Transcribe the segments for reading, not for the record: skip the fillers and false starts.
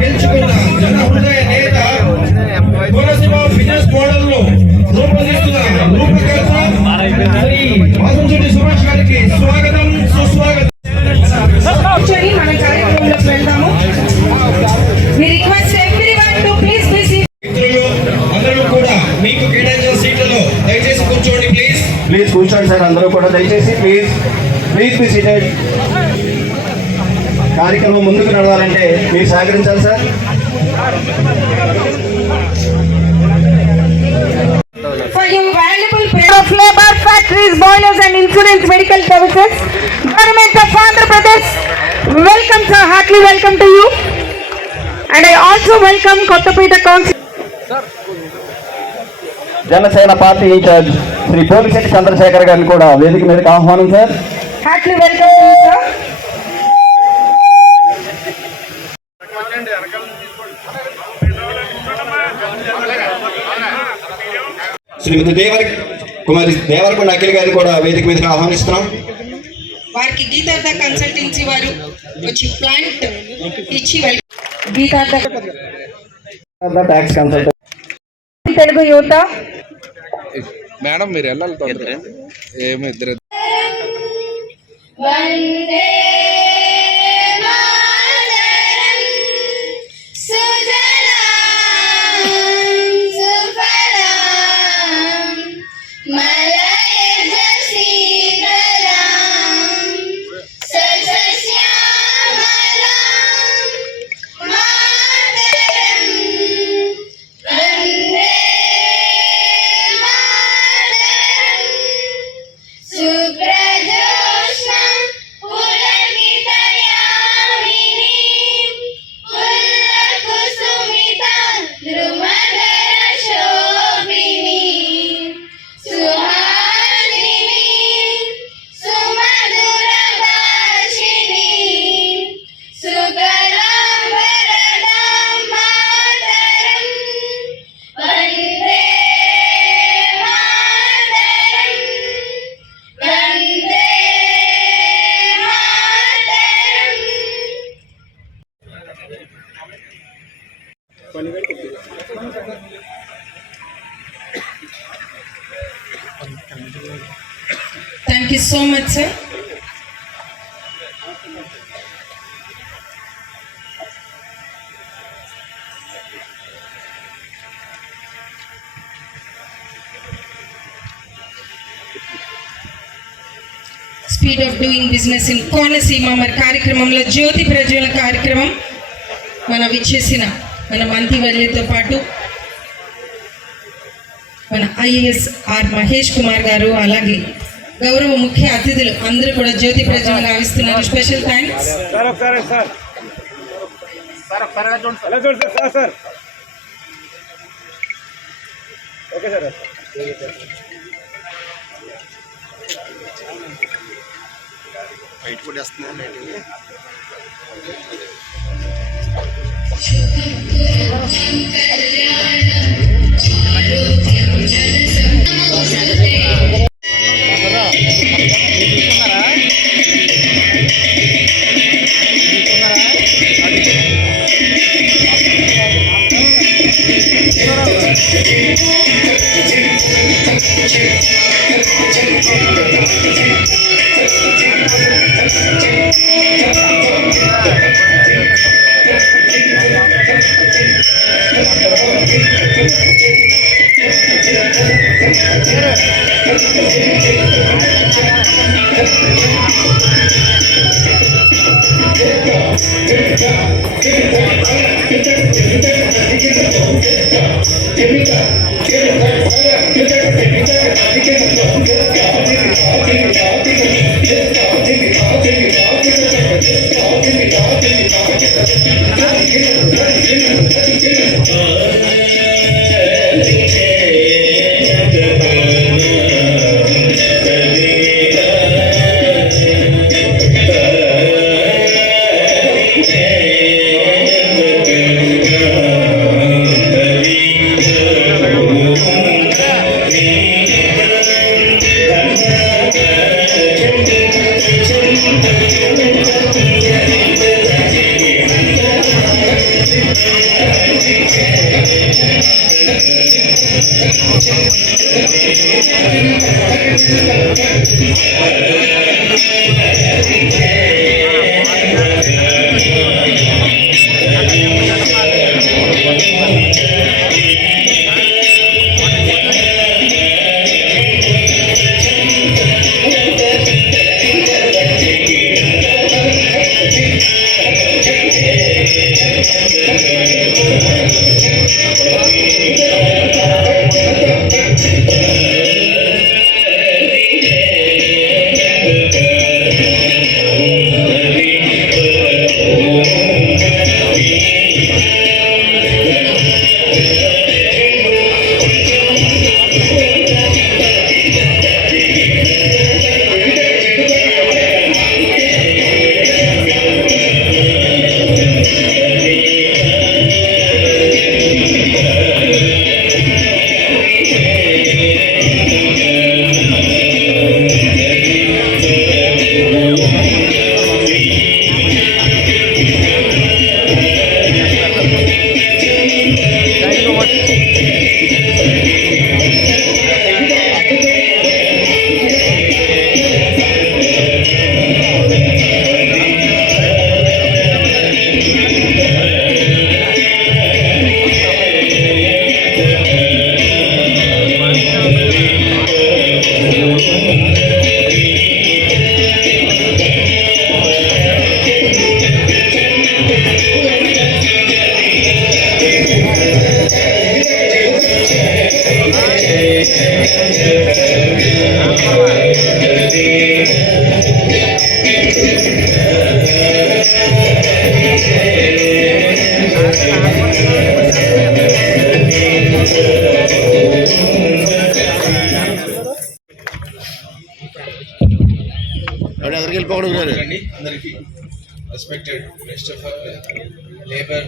గెలుచుకున్న జన హృదయ నేత కోనసీమ బిజినెస్ మోడల్ లో రూపొందిస్తున్న రూపకర్త శ్రీ వాసంశెట్టి సుభాష్ గారికి స్వాగతం సుస్వాగతం. మన కార్యక్రమంలోకి వెళ్దాము. We request everyone to please be seated. మిత్రులు అందరూ కూడా మీకు కేటాయించిన సీట్లలో దయచేసి కూర్చోండి. ప్లీజ్ కూర్చోండి సార్, అందరూ కూడా దయచేసి ప్లీజ్ బి సీటెడ్. కార్యక్రమం ముందుకు నడవాలంటే మీరు సహకరించాలి sir. For your valuable of labor, factories, boilers and insurance medical services, Government of Andhra Pradesh welcomes a heartily welcome to you, and I also welcome Kottapeta Council. Janasena party in charge Shri Polisetti Chandrashekar గారిని కూడా వేదిక మీదకి ఆహ్వానం sir. Heartily welcome to you, sir. Shrimati Devarakonda Akhil గారిని కూడా వేదిక మీదకి ఆహ్వానిస్తున్నాం. వారికి గీతార్థ కన్సల్టెన్సీ వారు వచ్చి ప్లాంట్ ఇచ్చి గీతార్థ ట్యాక్స్ కన్సల్టెంట్ తెలుగు యువత మేడం మీరు వెళ్ళాలి ఏమి ఇద్దరు Thank you so much, sir. Speed of doing business in Konaseema మరి కార్యక్రమంలో జ్యోతి ప్రజ్వల కార్యక్రమం మన విచ్చేసిన మన మంత్రివర్యులతో పాటు మన IAS ఆర్ మహేష్ కుమార్ గారు, అలాగే గౌరవ ముఖ్య అతిథులు అందరూ కూడా జ్యోతి ప్రజ్వలన గావిస్తున్నారు. Special thanks. అందరికీ respected minister for labour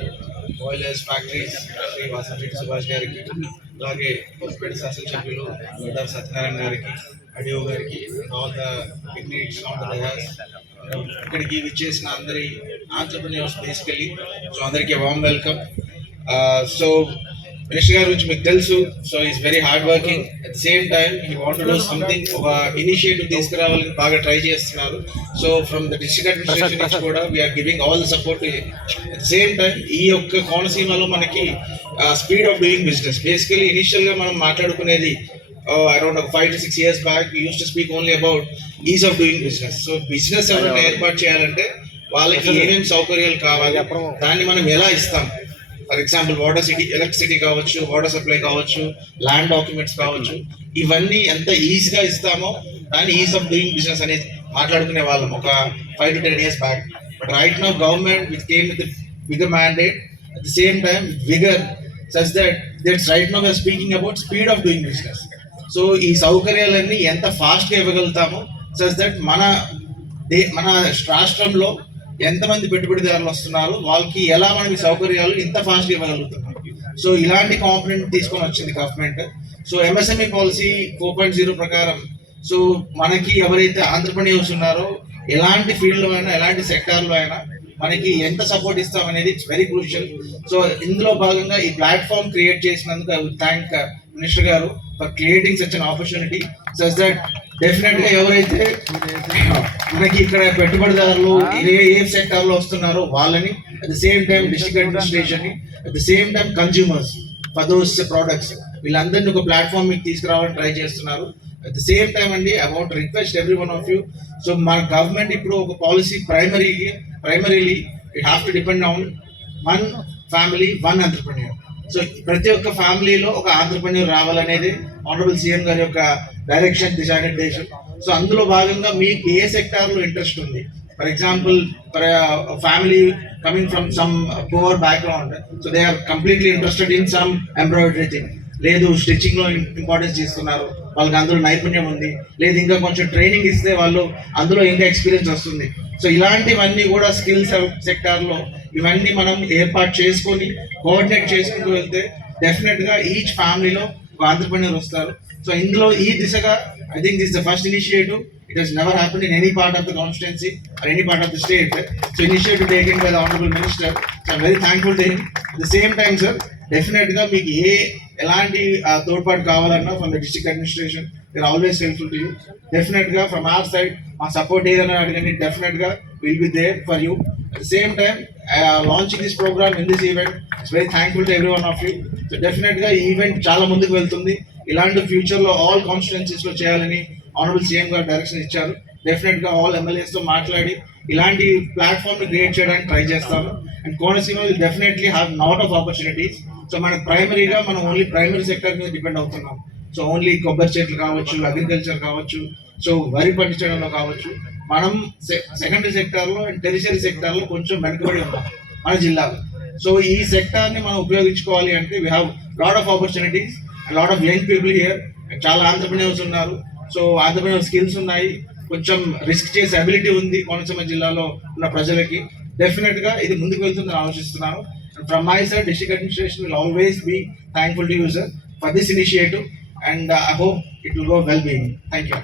boilers factories Shri Vasamreddy Subhash గారికి, అలాగే కొత్తపేట శాసనసభ్యులు గడ్డారి సత్యనారాయణ గారికి, అడియో గారికి, all the dignities on the dais, ఇక్కడికి విచ్చేసిన అందరి ఆంటర్‌ప్రెన్యూర్స్ బేసికలీ. సో అందరికీ వామ్ వెల్కమ్. సో మినిస్టర్ గారి గురించి మీకు తెలుసు. So is very hard working. At the same time he want to do something, ఒక ఇనిషియేటివ్ తీసుకురావాలని బాగా ట్రై చేస్తున్నారు. So from the district administration నుంచి కూడా we are giving all the support. At the same time ఈ యొక్క కోనసీమలో మనకి speed of doing business, basically ఇనిషియల్గా మనం మాట్లాడుకునేది అరౌండ్ ఒక 5 to 6 years back we use to speak only about ease of doing business. So business ఎవరైనా ఏర్పాటు చేయాలంటే వాళ్ళకి ఏమేమి సౌకర్యాలు కావాలి, దాన్ని మనం ఎలా ఇస్తాం. For example water city, electricity కావచ్చు, వాటర్ సప్లై కావచ్చు, ల్యాండ్ డాక్యుమెంట్స్ కావచ్చు, ఇవన్నీ ఎంత ఈజీగా ఇస్తామో దాన్ని ఈజ్ ఆఫ్ డూయింగ్ బిజినెస్ అనేది మాట్లాడుకునే వాళ్ళం ఒక 5 to 10 years back. But right now government which came with bigger mandate, at the same time with vigour, such that's right now we are speaking about speed of doing business. So ఈ సౌకర్యాలన్నీ ఎంత ఫాస్ట్గా ఇవ్వగలుగుతామో, such that మన రాష్ట్రంలో ఎంతమంది పెట్టుబడిదారులు వస్తున్నారు, వాళ్ళకి ఎలా మనం ఈ సౌకర్యాలు ఇంత ఫాస్ట్గా ఇవ్వగలుగుతున్నాం. సో ఇలాంటి కాంపోనెంట్ తీసుకొని వచ్చింది గవర్నమెంట్. సో ఎంఎస్ఎంఈ పాలసీ 4.0 ప్రకారం సో మనకి ఎవరైతే ఆంటర్‌ప్రెన్యూర్స్ ఉన్నారో ఎలాంటి ఫీల్డ్లో అయినా, ఎలాంటి సెక్టార్లో అయినా మనకి ఎంత సపోర్ట్ ఇస్తాం అనేది ఇట్స్ వెరీ క్రూషియల్. సో ఇందులో భాగంగా ఈ ప్లాట్ఫామ్ క్రియేట్ చేసినందుకు ఐ వుడ్ థ్యాంక్ మినిస్టర్ గారు for creating such an opportunity, such that డెఫినెట్గా ఎవరైతే మనకి ఇక్కడ పెట్టుబడిదారులు ఏ సెక్టార్లో వస్తున్నారో వాళ్ళని, at the same time district అడ్మినిస్ట్రేషన్ని, at the same time consumers for those products, వీళ్ళందరినీ ఒక ప్లాట్ఫామ్ మీకు తీసుకురావాలని ట్రై చేస్తున్నారు. అట్ ద సేమ్ టైం అండి I want request every one of you. So మన గవర్నమెంట్ ఇప్పుడు ఒక policy primarily it have to depend on 1 family 1 entrepreneur. So ప్రతి ఒక్క ఫ్యామిలీలో ఒక ఆంటర్‌ప్రెన్యూర్ రావాలనేది ఆనరబుల్ సీఎం గారి యొక్క డైరెక్షన్, దిశానిర్దేశం. సో అందులో భాగంగా మీకు ఏ సెక్టార్లో ఇంట్రెస్ట్ ఉంది, for example family coming from some poor background, so they are completely interested in some embroidery thing, లేదు స్టిచ్చింగ్లో ఇంపార్టెన్స్ ఇస్తున్నారు, వాళ్ళకి అందులో నైపుణ్యం ఉంది, లేదు ఇంకా కొంచెం ట్రైనింగ్ ఇస్తే వాళ్ళు అందులో ఇంకా ఎక్స్పీరియన్స్ వస్తుంది. సో ఇలాంటివన్నీ కూడా స్కిల్స్ సెక్టార్లో ఇవన్నీ మనం ఏర్పాటు చేసుకొని కోఆర్డినేట్ చేసుకుంటూ వెళ్తే డెఫినెట్గా ఈచ్ ఫ్యామిలీలో ఒక ఆంటర్‌ప్రెన్యూర్ వస్తారు. సో ఇందులో ఈ దిశగా I think this the first initiative. It has never happened in any part of the constituency or any part of the state. So initiative taken by the honourable minister. So I'm very thankful to him. At the same time sir, డెఫినెట్గా మీకు ఎలాంటి తోడ్పాటు కావాలన్నా from the district administration we are always helpful to you. డెఫినెట్గా from our side మా support ఏదైనా అడగండి, డెఫినెట్గా will be there for you. At the same time, launching this program in this event is very thankful to every one of you. So definitely ఈ event చాలా ముందుకు వెళ్తుంది. ఇలాంటి ఫ్యూచర్లో ఆల్ కాన్స్టిట్యున్సీస్లో చేయాలని ఆనరబుల్ సీఎం గారు డైరెక్షన్ ఇచ్చారు. డెఫినెట్గా ఆల్ ఎమ్మెల్యేస్తో మాట్లాడి ఇలాంటి ప్లాట్ఫామ్ని క్రియేట్ చేయడానికి ట్రై చేస్తాము. And Konaseema will definitely have not of opportunities. So మనకు ప్రైమరీగా మనం ఓన్లీ ప్రైమరీ సెక్టర్ మీద డిపెండ్ అవుతున్నాం. సో ఓన్లీ కొబ్బరి చెట్లు కావచ్చు, అగ్రికల్చర్ కావచ్చు, సో వరి పండించడంలో కావచ్చు, మనం సెకండరీ సెక్టార్లో అండ్ టెరిషరీ సెక్టార్లో కొంచెం వెనుకబడి ఉన్నాం మన జిల్లాలో. సో ఈ సెక్టార్ని మనం ఉపయోగించుకోవాలి అంటే we have lot of opportunities and lot of young people here. చాలా ఆంటర్ప్రెన్యూర్స్ ఉన్నారు. సో ఆంటర్ప్రెన్యూర్ స్కిల్స్ ఉన్నాయి, కొంచెం రిస్క్ చేసే అబిలిటీ ఉంది కోనసీమ జిల్లాలో ఉన్న ప్రజలకి. డెఫినెట్గా ఇది ముందుకు వెళ్తుందని ఆలోచిస్తున్నాను. From my side district administration will always be thankful to you sir for this initiative and I hope it will go well being. Thank you.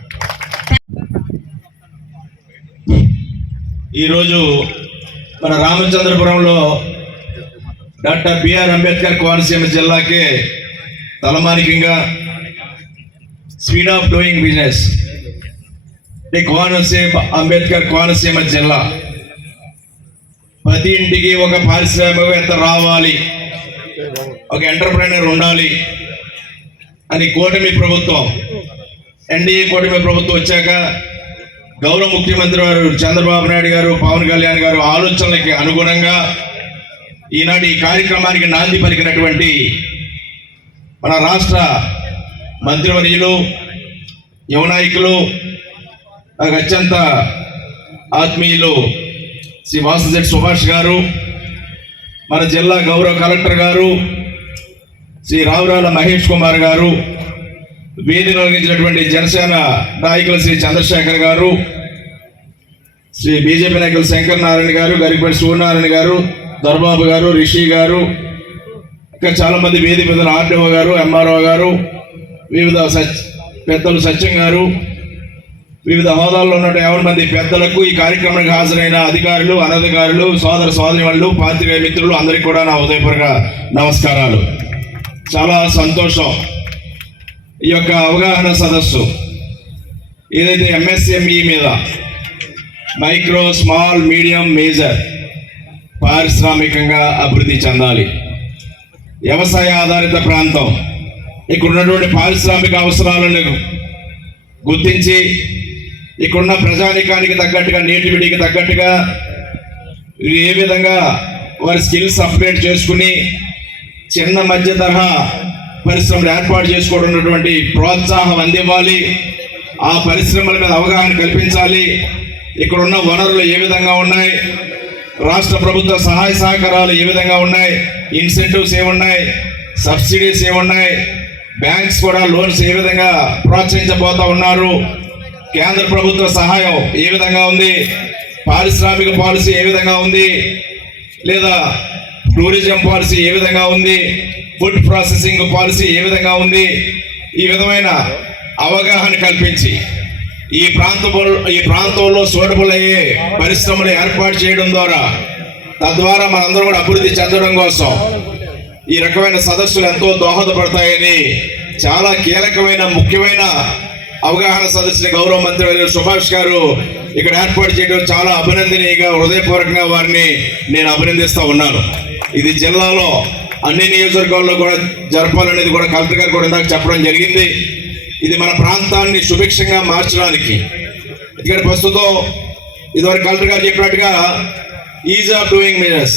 ఈరోజు మన రామచంద్రపురంలో డాక్టర్ బిఆర్ అంబేద్కర్ కోనసీమ జిల్లాకి తలమానికంగా speed of doing business Konaseema Ambedkar Konaseema జిల్లా. ప్రతి ఇంటికి ఒక పారిశ్రామికవేత్త రావాలి, ఒక ఎంటర్ప్రైనర్ ఉండాలి అని కూటమి ప్రభుత్వం, ఎన్డీఏ కూటమి ప్రభుత్వం వచ్చాక గౌరవ ముఖ్యమంత్రి గారు చంద్రబాబు నాయుడు గారు, పవన్ కళ్యాణ్ గారు ఆలోచనలకి అనుగుణంగా ఈనాటి ఈ కార్యక్రమానికి నాంది పలికినటువంటి మన రాష్ట్ర మంత్రివర్యులు, యువ నాయకులు, నాకు అత్యంత ఆత్మీయులు శ్రీ వాసంశెట్టి సుభాష్ గారు, మన జిల్లా గౌరవ కలెక్టర్ గారు శ్రీ రావురాల మహేష్ కుమార్ గారు, వేదిక నిర్వహించినటువంటి జనసేన నాయకులు శ్రీ చంద్రశేఖర్ గారు, శ్రీ బీజేపీ నాయకులు శంకర్ నారాయణ గారు, గరికపల్లి సూర్యనారాయణ గారు, దొరబాబు గారు, రిషి గారు, ఇంకా చాలా మంది వేదిక మీద ఆర్డీఓ గారు, ఎంఆర్ఓ గారు, వివిధ పెద్దలు సత్యం గారు, వివిధ హోదాల్లో ఉన్న 50 మంది పెద్దలకు, ఈ కార్యక్రమానికి హాజరైన అధికారులు, అనధికారులు, సోదర సోదరిమణులు, పాత్రికేయ మిత్రులు అందరికీ కూడా నా హృదయపూర్వక నమస్కారాలు. చాలా సంతోషం. ఈ యొక్క అవగాహన సదస్సు ఏదైతే ఎంఎస్ఎంఈ మీద మైక్రో, స్మాల్, మీడియం, మేజర్ పారిశ్రామికంగా అభివృద్ధి చెందాలి, వ్యవసాయ ఆధారిత ప్రాంతం, ఇక్కడ ఉన్నటువంటి పారిశ్రామిక అవసరాలను గుర్తించి ఇక్కడున్న ప్రజానికానికి తగ్గట్టుగా, నేటివిటీకి తగ్గట్టుగా ఏ విధంగా వారి స్కిల్స్ అప్గ్రేడ్ చేసుకుని చిన్న మధ్య తరహా పరిశ్రమలు ఏర్పాటు చేసుకోవడం ఉన్నటువంటి ప్రోత్సాహం అందివ్వాలి, ఆ పరిశ్రమల మీద అవగాహన కల్పించాలి, ఇక్కడున్న వనరులు ఏ విధంగా ఉన్నాయి, రాష్ట్ర ప్రభుత్వ సహాయ సహకారాలు ఏ విధంగా ఉన్నాయి, ఇన్సెంటివ్స్ ఏమున్నాయి, సబ్సిడీస్ ఏమున్నాయి, బ్యాంక్స్ కూడా లోన్స్ ఏ విధంగా ప్రోత్సహించబోతా ఉన్నారు, కేంద్ర ప్రభుత్వ సహాయం ఏ విధంగా ఉంది, పారిశ్రామిక పాలసీ ఏ విధంగా ఉంది, లేదా టూరిజం పాలసీ ఏ విధంగా ఉంది, ఫుడ్ ప్రాసెసింగ్ పాలసీ ఏ విధంగా ఉంది, ఈ విధమైన అవగాహన కల్పించి ఈ ప్రాంతంలో సూటబుల్ అయ్యే పరిశ్రమలు ఏర్పాటు చేయడం ద్వారా తద్వారా మనందరం కూడా అభివృద్ధి చెందడం కోసం ఈ రకమైన సదస్సులు ఎంతో దోహదపడతాయని చాలా కీలకమైన ముఖ్యమైన అవగాహన సదస్సుని గౌరవ మంత్రి వర్యులు సుభాష్ గారు ఇక్కడ ఏర్పాటు చేయడం చాలా అభినందనీయంగా, హృదయపూర్వకంగా వారిని నేను అభినందిస్తూ ఉన్నాను. ఇది జిల్లాలో అన్ని నియోజకవర్గాల్లో కూడా జరపాలనేది కూడా కలెక్టర్ గారు కూడా ఇందాక చెప్పడం జరిగింది. ఇది మన ప్రాంతాన్ని సుభిక్షంగా మార్చడానికి, ఇక్కడ ప్రస్తుతం ఇదివరకు కలెక్టర్ గారు చెప్పినట్టుగా ఈజ్ ఆఫ్ డూయింగ్ బిజినెస్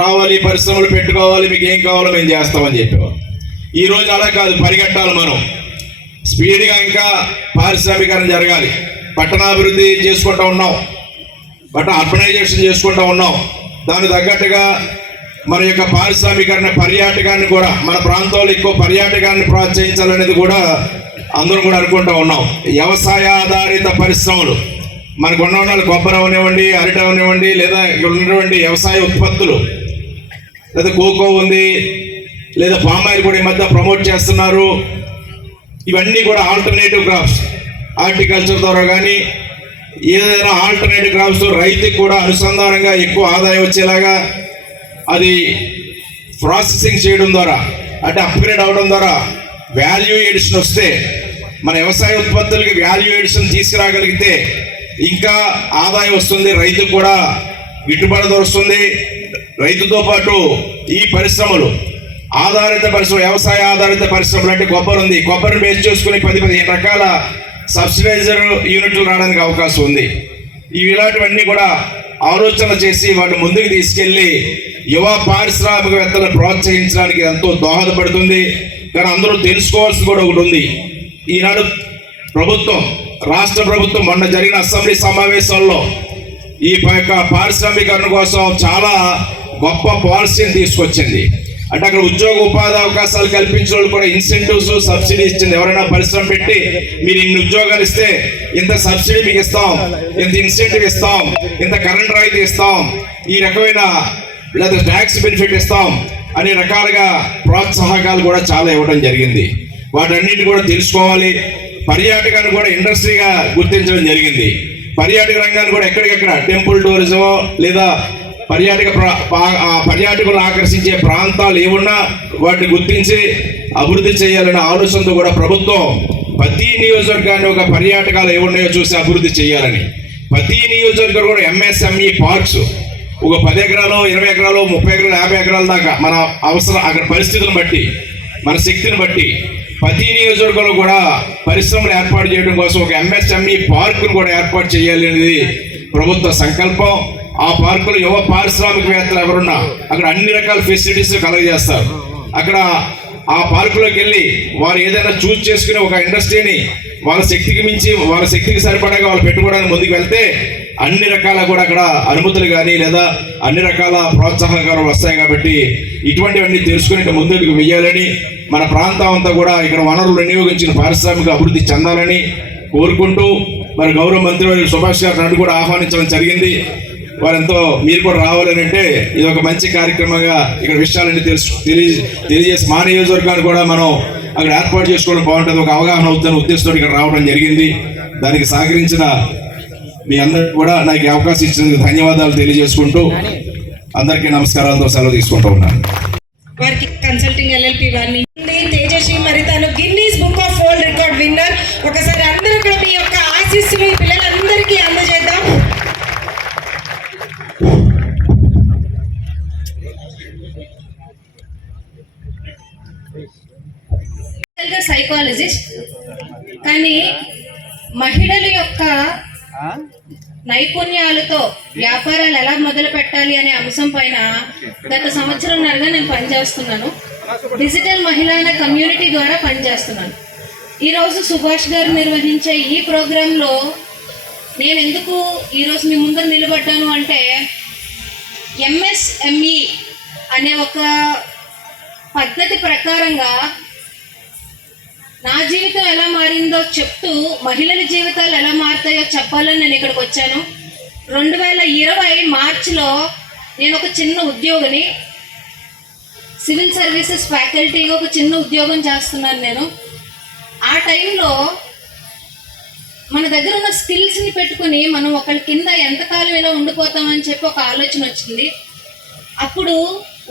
రావాలి, పరిశ్రమలు పెట్టుకోవాలి, మీకు ఏం కావాలో మేము చేస్తామని చెప్పేవారు. ఈరోజు అలా కాదు, పరిగెట్టాలి, మనం స్పీడ్గా ఇంకా పారిశ్రామికరణ జరగాలి, పట్టణాభివృద్ధి చేసుకుంటూ ఉన్నాం, అర్బనైజేషన్ చేసుకుంటూ ఉన్నాం. దానికి తగ్గట్టుగా మన యొక్క పారిశ్రామికరణ, పర్యాటకాన్ని కూడా మన ప్రాంతాల్లో ఎక్కువ పర్యాటకాన్ని ప్రోత్సహించాలనేది కూడా అందరం కూడా అనుకుంటూ ఉన్నాం. వ్యవసాయ ఆధారిత పరిశ్రమలు మనకు ఉన్న కొబ్బరి అవనివ్వండి, అరటి అవనివ్వండి, లేదా ఇక్కడ ఉన్నటువంటి వ్యవసాయ ఉత్పత్తులు, లేదా కోకో ఉంది, లేదా పామాయిల్ కూడా ఈ మధ్య ప్రమోట్ చేస్తున్నారు. ఇవన్నీ కూడా ఆల్టర్నేటివ్ క్రాప్స్, హార్టికల్చర్ ద్వారా కానీ ఏదైనా ఆల్టర్నేటివ్ క్రాప్స్ రైతుకి కూడా అనుసంధానంగా ఎక్కువ ఆదాయం వచ్చేలాగా అది ప్రాసెసింగ్ చేయడం ద్వారా, అంటే అప్గ్రేడ్ అవడం ద్వారా వాల్యూ ఎడిషన్ వస్తే, మన వ్యవసాయ ఉత్పత్తులకి వాల్యూ ఎడిషన్ తీసుకురాగలిగితే ఇంకా ఆదాయం వస్తుంది, రైతుకు కూడా గిట్టుబాటు ధర వస్తుంది. రైతుతో పాటు ఈ పరిశ్రమలు ఆధారిత పరిశ్రమ, వ్యవసాయ ఆధారిత పరిశ్రమలు అంటే కొబ్బరి ఉంది, కొబ్బరిని బేస్ చేసుకుని 10-15 రకాల సబ్సిడైజర్ యూనిట్లు రావడానికి అవకాశం ఉంది. ఇలాంటివన్నీ కూడా ఆలోచన చేసి వాటిని ముందుకు తీసుకెళ్లి యువ పారిశ్రామికవేత్తలను ప్రోత్సహించడానికి ఎంతో దోహదపడుతుంది. కానీ అందరూ తెలుసుకోవాల్సింది కూడా ఒకటి ఉంది. ఈనాడు ప్రభుత్వం, రాష్ట్ర ప్రభుత్వం మొన్న జరిగిన అసెంబ్లీ సమావేశాల్లో ఈ పారిశ్రామికరణ కోసం చాలా గొప్ప పాలసీని తీసుకొచ్చింది. అంటే అక్కడ ఉద్యోగ ఉపాధి అవకాశాలు కల్పించిన వాళ్ళు కూడా ఇన్సెంటివ్స్, సబ్సిడీ ఇచ్చింది. ఎవరైనా పరిశ్రమ పెట్టి మీరు ఇన్ని ఉద్యోగాలు ఇస్తే ఇంత సబ్సిడీ మీకు ఇస్తాం, ఇంత ఇన్సెంటివ్ ఇస్తాం, ఇంత కరెంట్ రాయితీ ఇస్తాం, ఈ రకమైన లేదా ట్యాక్స్ బెనిఫిట్ ఇస్తాం అనే రకాలుగా ప్రోత్సాహకాలు కూడా చాలా ఇవ్వడం జరిగింది. వాటన్నిటి కూడా తెలుసుకోవాలి. పర్యాటకాన్ని కూడా ఇండస్ట్రీగా గుర్తించడం జరిగింది. పర్యాటక రంగాన్ని కూడా ఎక్కడికెక్కడ టెంపుల్ టూరిజం లేదా పర్యాటకులను ఆకర్షించే ప్రాంతాలు ఏమున్నా వాటిని గుర్తించి అభివృద్ధి చేయాలనే ఆలోచనతో కూడా ప్రభుత్వం ప్రతి నియోజకవర్గాన్ని ఒక పర్యాటకాలు ఏమున్నాయో చూసి అభివృద్ధి చేయాలని, ప్రతి నియోజకవర్గం కూడా ఎంఎస్ఎంఈ పార్క్స్ ఒక 10 ఎకరాలు, 20 ఎకరాలు, 30 ఎకరాలు, 50 ఎకరాల దాకా మన అవసరం, అక్కడ పరిస్థితులను బట్టి, మన శక్తిని బట్టి ప్రతి నియోజకవర్గంలో కూడా పరిశ్రమలు ఏర్పాటు చేయడం కోసం ఒక ఎంఎస్ఎంఈ పార్కును కూడా ఏర్పాటు చేయాలి అనేది ప్రభుత్వ సంకల్పం. ఆ పార్కులు యువ పారిశ్రామికవేత్తలు ఎవరున్నా అక్కడ అన్ని రకాల ఫెసిలిటీస్ కలగజేస్తారు. అక్కడ ఆ పార్కులోకి వెళ్ళి వారు ఏదైనా చూస్ చేసుకుని ఒక ఇండస్ట్రీని వాళ్ళ శక్తికి మించి, వాళ్ళ శక్తికి సరిపడగా వాళ్ళు పెట్టుకోవడానికి ముందుకు వెళ్తే అన్ని రకాల కూడా అక్కడ అనుమతులు కానీ లేదా అన్ని రకాల ప్రోత్సాహకాలు వస్తాయి. కాబట్టి ఇటువంటివన్నీ తెలుసుకుని ముందుకు వెయ్యాలని, మన ప్రాంతం అంతా కూడా ఇక్కడ వనరులు వినియోగించిన పారిశ్రామిక అభివృద్ధి చెందాలని కోరుకుంటూ మరి గౌరవ మంత్రి సుభాష్ గారు నన్ను కూడా ఆహ్వానించడం జరిగింది. వారెంతో మీరు కూడా రావాలని అంటే ఇది ఒక మంచి కార్యక్రమంగా ఇక్కడ విషయాలన్నీ తెలియజేసి మా నియోజకవర్గాన్ని కూడా మనం అక్కడ ఏర్పాటు చేసుకోవడం బాగుంటుంది, ఒక అవగాహన అవుతున్న ఉద్దేశంతో ఇక్కడ రావడం జరిగింది. దానికి సహకరించిన మీ అందరికీ కూడా నాకు అవకాశం ఇచ్చినందుకు ధన్యవాదాలు తెలియజేసుకుంటూ అందరికీ నమస్కారాలతో సెలవు తీసుకుంటూ ఉన్నాను. వారికి కన్సల్టింగ్ ఎల్ఎల్పి వారిని తేజశ్రీ, మరి తను Guinness book of world record winner. ఒకసారి అందరూ కూడా మీ యొక్క ఆశీస్సులు ఈ పిల్లలందరికీ అందజేద్దాం. సైకాలజిస్ట్, కానీ మహిళల యొక్క నైపుణ్యాలతో వ్యాపారాలు ఎలా మొదలు పెట్టాలి అనే అంశం పైన గత సంవత్సరంన్నరగా నేను పనిచేస్తున్నాను. డిజిటల్ మహిళా అనే కమ్యూనిటీ ద్వారా పనిచేస్తున్నాను. ఈరోజు సుభాష్ గారు నిర్వహించే ఈ ప్రోగ్రాంలో నేను ఎందుకు ఈరోజు మీ ముందర నిలబడ్డాను అంటే, ఎంఎస్ఎంఈ అనే ఒక పద్ధతి ప్రకారంగా నా జీవితం ఎలా మారిందో చెప్తూ మహిళల జీవితాలు ఎలా మారుతాయో చెప్పాలని నేను ఇక్కడికి వచ్చాను. 2020 మార్చిలో నేను ఒక చిన్న ఉద్యోగిని, సివిల్ సర్వీసెస్ ఫ్యాకల్టీగా ఒక చిన్న ఉద్యోగం చేస్తున్నాను నేను. ఆ టైంలో మన దగ్గర ఉన్న స్కిల్స్ని పెట్టుకుని మనం ఒకళ్ళ కింద ఎంతకాలం ఇలా ఉండిపోతామని చెప్పి ఒక ఆలోచన వచ్చింది. అప్పుడు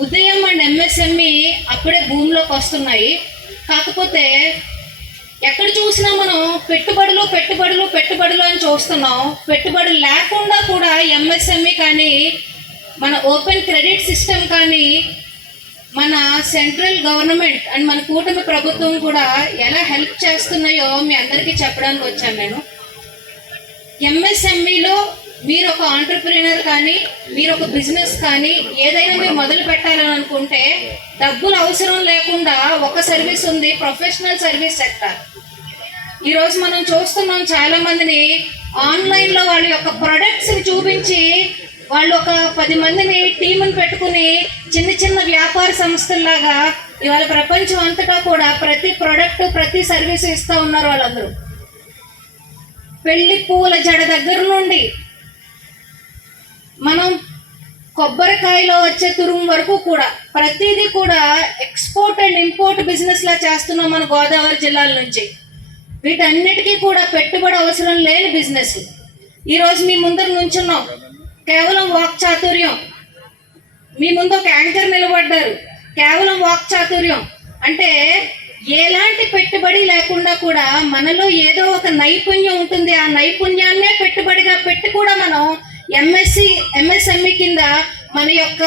ఉదయం అండ్ ఎంఎస్ఎంఈ అప్పుడే భూమిలోకి వస్తున్నాయి. కాకపోతే ఎక్కడ చూసినా మనం పెట్టుబడులు పెట్టుబడులు పెట్టుబడులు అని చూస్తున్నాం. పెట్టుబడులు లేకుండా కూడా ఎంఎస్ఎంఈ కానీ, మన ఓపెన్ క్రెడిట్ సిస్టమ్ కానీ, మన సెంట్రల్ గవర్నమెంట్ అండ్ మన కూటమి ప్రభుత్వం కూడా ఎలా హెల్ప్ చేస్తున్నాయో మీ అందరికీ చెప్పడానికి వచ్చాను నేను. ఎంఎస్ఎంఈలో మీరు ఒక ఆంటర్ప్రీనర్ కానీ, మీరు ఒక బిజినెస్ కానీ ఏదైనా మీరు మొదలు పెట్టాలని అనుకుంటే డబ్బులు అవసరం లేకుండా ఒక సర్వీస్ ఉంది, ప్రొఫెషనల్ సర్వీస్ సెక్టర్. ఈరోజు మనం చూస్తున్నాం చాలా మందిని ఆన్లైన్లో వాళ్ళ యొక్క ప్రొడక్ట్స్ని చూపించి వాళ్ళు ఒక 10 మందిని టీముని పెట్టుకుని చిన్న చిన్న వ్యాపార సంస్థల్లాగా ఇవాళ ప్రపంచం అంతటా కూడా ప్రతి ప్రోడక్ట్, ప్రతి సర్వీస్ ఇస్తూ ఉన్నారు వాళ్ళందరూ. పెళ్లి పువ్వుల జడ దగ్గర నుండి మనం కొబ్బరికాయలో వచ్చే తురుము వరకు కూడా ప్రతిదీ కూడా ఎక్స్పోర్ట్ అండ్ ఇంపోర్ట్ బిజినెస్ లా చేస్తున్నాం మన గోదావరి జిల్లాల నుంచి. వీటన్నిటికీ కూడా పెట్టుబడి అవసరం లేని బిజినెస్. ఈరోజు మీ ముందర నుంచున్నాం, కేవలం వాక్ చాతుర్యం. మీ ముందు ఒక యాంకర్ నిలబడ్డారు, కేవలం వాక్ చాతుర్యం. అంటే ఎలాంటి పెట్టుబడి లేకుండా కూడా మనలో ఏదో ఒక నైపుణ్యం ఉంటుంది. ఆ నైపుణ్యాన్నే పెట్టుబడిగా పెట్టి కూడా మనం ఎంఎస్ఎంఈ కింద మన యొక్క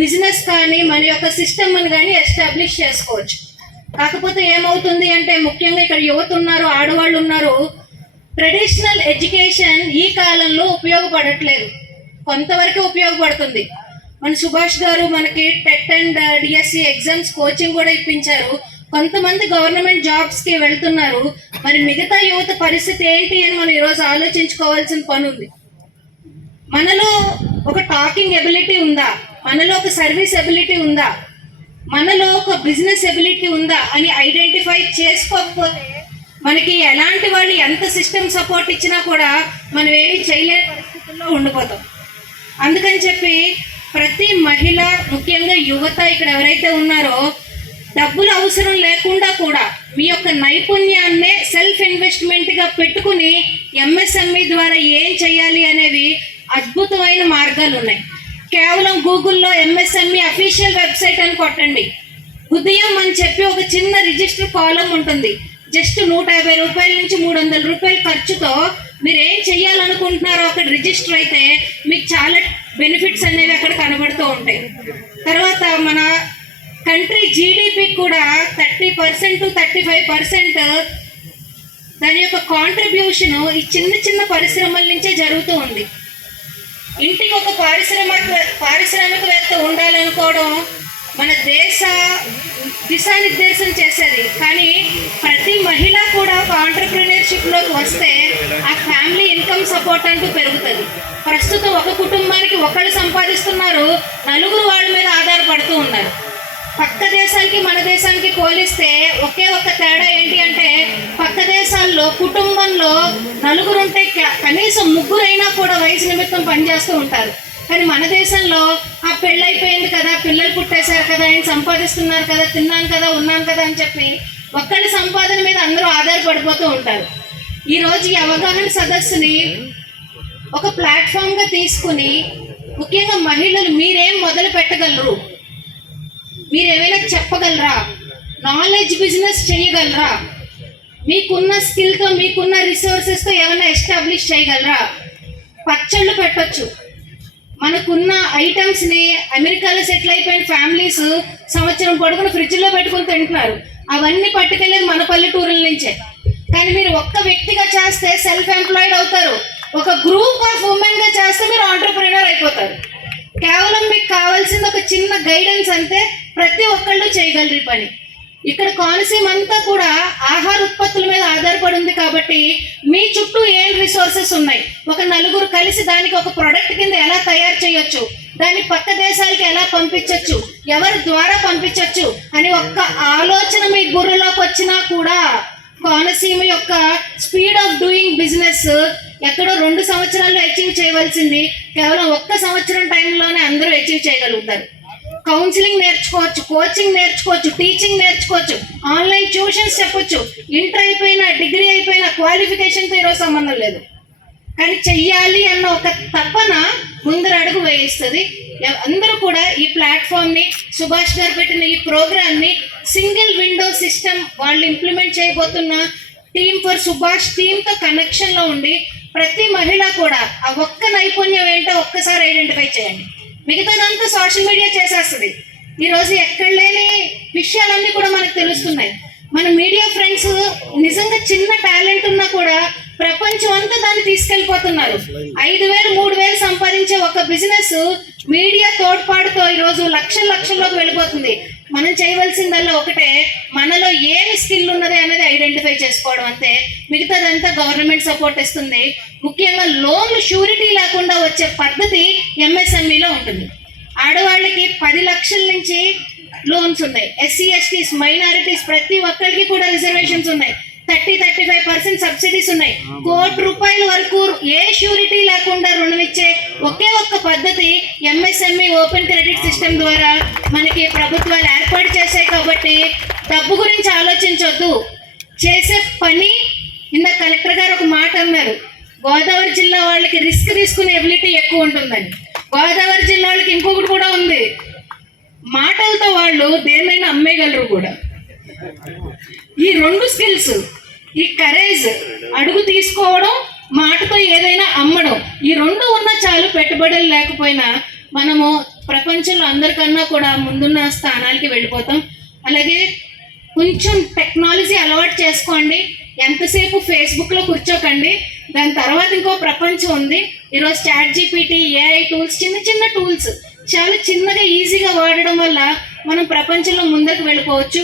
బిజినెస్ కానీ మన యొక్క సిస్టమ్ అని కానీ ఎస్టాబ్లిష్ చేసుకోవచ్చు. కాకపోతే ఏమవుతుంది అంటే ముఖ్యంగా ఇక్కడ యువత ఉన్నారు, ఆడవాళ్ళు ఉన్నారు, ట్రెడిషనల్ ఎడ్యుకేషన్ ఈ కాలంలో ఉపయోగపడట్లేదు. కొంతవరకు ఉపయోగపడుతుంది. మన సుభాష్ గారు మనకి TET and DSC exams coaching కూడా ఇప్పించారు. కొంతమంది గవర్నమెంట్ జాబ్స్కి వెళ్తున్నారు. మరి మిగతా యువత పరిస్థితి ఏంటి అని మనం ఈరోజు ఆలోచించుకోవాల్సిన పని ఉంది. మనలో ఒక టాకింగ్ ఎబిలిటీ ఉందా, మనలో ఒక సర్వీస్ ఎబిలిటీ ఉందా, మనలో ఒక బిజినెస్ ఎబిలిటీ ఉందా అని ఐడెంటిఫై చేసుకోకపోతే మనకి ఎలాంటి వాళ్ళు ఎంత సిస్టమ్ సపోర్ట్ ఇచ్చినా కూడా మనం ఏమీ చేయలేని పరిస్థితుల్లో ఉండిపోతాం. అందుకని చెప్పి ప్రతి మహిళ, ముఖ్యంగా యువత ఇక్కడ ఎవరైతే ఉన్నారో డబ్బులు అవసరం లేకుండా కూడా మీ యొక్క నైపుణ్యాన్నే సెల్ఫ్ ఇన్వెస్ట్మెంట్గా పెట్టుకుని ఎంఎస్ఎంఈ ద్వారా ఏం చేయాలి అనేవి అద్భుతమైన మార్గాలు ఉన్నాయి. కేవలం గూగుల్లో ఎంఎస్ఎంఈ అఫీషియల్ వెబ్సైట్ అని కొట్టండి. ఉదయం అని చెప్పి ఒక చిన్న రిజిస్టర్ కాలం ఉంటుంది. జస్ట్ 150 రూపాయల నుంచి 300 రూపాయల ఖర్చుతో మీరు ఏం చెయ్యాలనుకుంటున్నారో అక్కడ రిజిస్టర్ అయితే మీకు చాలా బెనిఫిట్స్ అనేవి అక్కడ కనబడుతూ ఉంటాయి. తర్వాత మన కంట్రీ జీడిపి కూడా 30% to 35% దాని యొక్క కాంట్రిబ్యూషన్ ఈ చిన్న చిన్న పరిశ్రమల నుంచే జరుగుతూ ఉంది. ఇంటికి ఒక పారిశ్రామికవేత్త ఉండాలనుకోవడం మన దేశ దిశానిర్దేశం చేసేది. కానీ ప్రతి మహిళ కూడా ఒక ఆంటర్ప్రినర్షిప్లోకి వస్తే ఆ ఫ్యామిలీ ఇన్కమ్ సపోర్ట్ అంటూ పెరుగుతుంది. ప్రస్తుతం ఒక కుటుంబానికి ఒకళ్ళు సంపాదిస్తున్నారు, 4 వాళ్ళ మీద ఆధారపడుతూ ఉన్నారు. పక్క దేశాలకి మన దేశానికి పోలిస్తే ఒకే ఒక్క తేడా ఏంటి అంటే పక్క దేశాల్లో కుటుంబంలో 4 ఉంటే కనీసం 3 అయినా కూడా వయసు నిమిత్తం పనిచేస్తూ ఉంటారు. కానీ మన దేశంలో ఆ పెళ్ళైపోయింది కదా, పిల్లలు పుట్టేశారు కదా, ఆయన సంపాదిస్తున్నారు కదా, తిన్నాను కదా, ఉన్నాను కదా అని చెప్పి ఒక్కళ్ళ సంపాదన మీద అందరూ ఆధారపడిపోతూ ఉంటారు. ఈరోజు ఈ అవగాహన సదస్సుని ఒక ప్లాట్ఫామ్గా తీసుకుని ముఖ్యంగా మహిళలు మీరేం మొదలు పెట్టగలరు, మీరేమైనా చెప్పగలరా, నాలెడ్జ్ బిజినెస్ చేయగలరా, మీకున్న స్కిల్తో మీకున్న రిసోర్సెస్తో ఏమైనా ఎస్టాబ్లిష్ చేయగలరా, పచ్చళ్ళు పెట్టొచ్చు. మనకున్న ఐటమ్స్ని అమెరికాలో సెటిల్ అయిపోయిన ఫ్యామిలీస్ సంవత్సరం పొడుగున ఫ్రిడ్జ్లో పెట్టుకుని తింటున్నారు. అవన్నీ పట్టుకెళ్ళేది మన పల్లెటూరుల నుంచే. కానీ మీరు ఒక్క వ్యక్తిగా చేస్తే సెల్ఫ్ ఎంప్లాయిడ్ అవుతారు, ఒక గ్రూప్ ఆఫ్ ఉమెన్గా చేస్తే మీరు ఆంటర్ప్రెన్యూర్ అయిపోతారు. కేవలం మీకు కావాల్సింది ఒక చిన్న గైడెన్స్ అంతే, ప్రతి ఒక్కళ్ళు చేయగలరు ఈ పని. ఇక్కడ కోనసీమ అంతా కూడా ఆహార ఉత్పత్తుల మీద ఆధారపడి ఉంది కాబట్టి మీ చుట్టూ ఏం రిసోర్సెస్ ఉన్నాయి, ఒక 4 కలిసి దానికి ఒక ప్రొడక్ట్ కింద ఎలా తయారు చేయొచ్చు, దాన్ని పక్క దేశాలకి ఎలా పంపించవచ్చు, ఎవరి ద్వారా పంపించవచ్చు అని ఒక్క ఆలోచన మీ బుర్రలోకి వచ్చినా కూడా కోనసీమ యొక్క స్పీడ్ ఆఫ్ డూయింగ్ బిజినెస్ ఎక్కడో 2 సంవత్సరాల్లో అచీవ్ చేయవలసింది కేవలం 1 సంవత్సరం టైంలోనే అందరూ అచీవ్ చేయగలుగుతారు. కౌన్సిలింగ్ నేర్చుకోవచ్చు, కోచింగ్ నేర్చుకోవచ్చు, టీచింగ్ నేర్చుకోవచ్చు, ఆన్లైన్ ట్యూషన్స్ చెప్పొచ్చు. ఇంటర్ అయిపోయినా, డిగ్రీ అయిపోయినా క్వాలిఫికేషన్తో ఈరోజు సంబంధం లేదు. కానీ చెయ్యాలి అన్న ఒక తపన ముందర అడుగు వేయిస్తుంది. అందరూ కూడా ఈ ప్లాట్ఫామ్ని, సుభాష్ గారు పెట్టిన ఈ ప్రోగ్రామ్ని సింగిల్ విండో సిస్టమ్ వాళ్ళు ఇంప్లిమెంట్ చేయబోతున్న టీమ్ ఫర్ సుభాష్ టీమ్తో కనెక్షన్లో ఉండి ప్రతి మహిళ కూడా ఆ ఒక్క నైపుణ్యం ఏంటో ఒక్కసారి ఐడెంటిఫై చేయండి. మిగతాదంతా సోషల్ మీడియా చేసేస్తుంది. ఈరోజు ఎక్కడ లేని విషయాలన్నీ కూడా మనకు తెలుస్తున్నాయి. మన మీడియా ఫ్రెండ్స్ నిజంగా చిన్న టాలెంట్ ఉన్నా కూడా ప్రపంచం అంతా దాన్ని తీసుకెళ్ళిపోతున్నారు. 5,000, 3,000 సంపాదించే ఒక బిజినెస్ మీడియా తోడ్పాటుతో ఈరోజు లక్షల్లోకి వెళ్ళిపోతుంది. మనం చేయవలసిందల్లా ఒకటే, మనలో ఏమి స్కిల్ ఉన్నది అనేది ఐడెంటిఫై చేసుకోవడం అంతే. మిగతాదంతా గవర్నమెంట్ సపోర్ట్ ఇస్తుంది. ముఖ్యంగా లోన్లు షూరిటీ లేకుండా వచ్చే పద్ధతి ఎంఎస్ఎంఈలో ఉంటుంది. ఆడవాళ్ళకి 10 లక్షల నుంచి లోన్స్ ఉన్నాయి. ఎస్సీ, ఎస్టీస్, మైనారిటీస్ ప్రతి ఒక్కరికి కూడా రిజర్వేషన్స్ ఉన్నాయి. 30-35% సబ్సిడీస్ ఉన్నాయి. ₹1,00,00,000 వరకు ఏ షూరిటీ లేకుండా రుణం ఇచ్చే ఒకే ఒక్క పద్ధతి ఎంఎస్ఎంఈ ఓపెన్ క్రెడిట్ సిస్టమ్ ద్వారా మనకి ప్రభుత్వాలు ఏర్పాటు చేశాయి. కాబట్టి డబ్బు గురించి ఆలోచించొద్దు, చేసే పని. ఇందాక కలెక్టర్ గారు ఒక మాట అన్నారు, గోదావరి జిల్లా వాళ్ళకి రిస్క్ తీసుకునే ఎబిలిటీ ఎక్కువ ఉంటుందని. గోదావరి జిల్లా వాళ్ళకి ఇంకొకటి కూడా ఉంది, మాటలతో వాళ్ళు దేన్నైనా అమ్మేయగలరు కూడా. ఈ 2 స్కిల్స్, ఈ కరేజ్, అడుగు తీసుకోవడం, మాటతో ఏదైనా అమ్మడం, ఈ రెండు ఉన్నా చాలు. పెట్టుబడులు లేకపోయినా మనము ప్రపంచంలో అందరికన్నా కూడా ముందున్న స్థానాలకి వెళ్ళిపోతాం. అలాగే కొంచెం టెక్నాలజీ అలవాటు చేసుకోండి. ఎంతసేపు ఫేస్బుక్లో కూర్చోకండి. దాని తర్వాత ఇంకో ప్రపంచం ఉంది. ఈరోజు ChatGPT, AI టూల్స్, చిన్న చిన్న టూల్స్ చాలా చిన్నగా ఈజీగా వాడడం వల్ల మనం ప్రపంచంలో ముందుకు వెళ్ళిపోవచ్చు.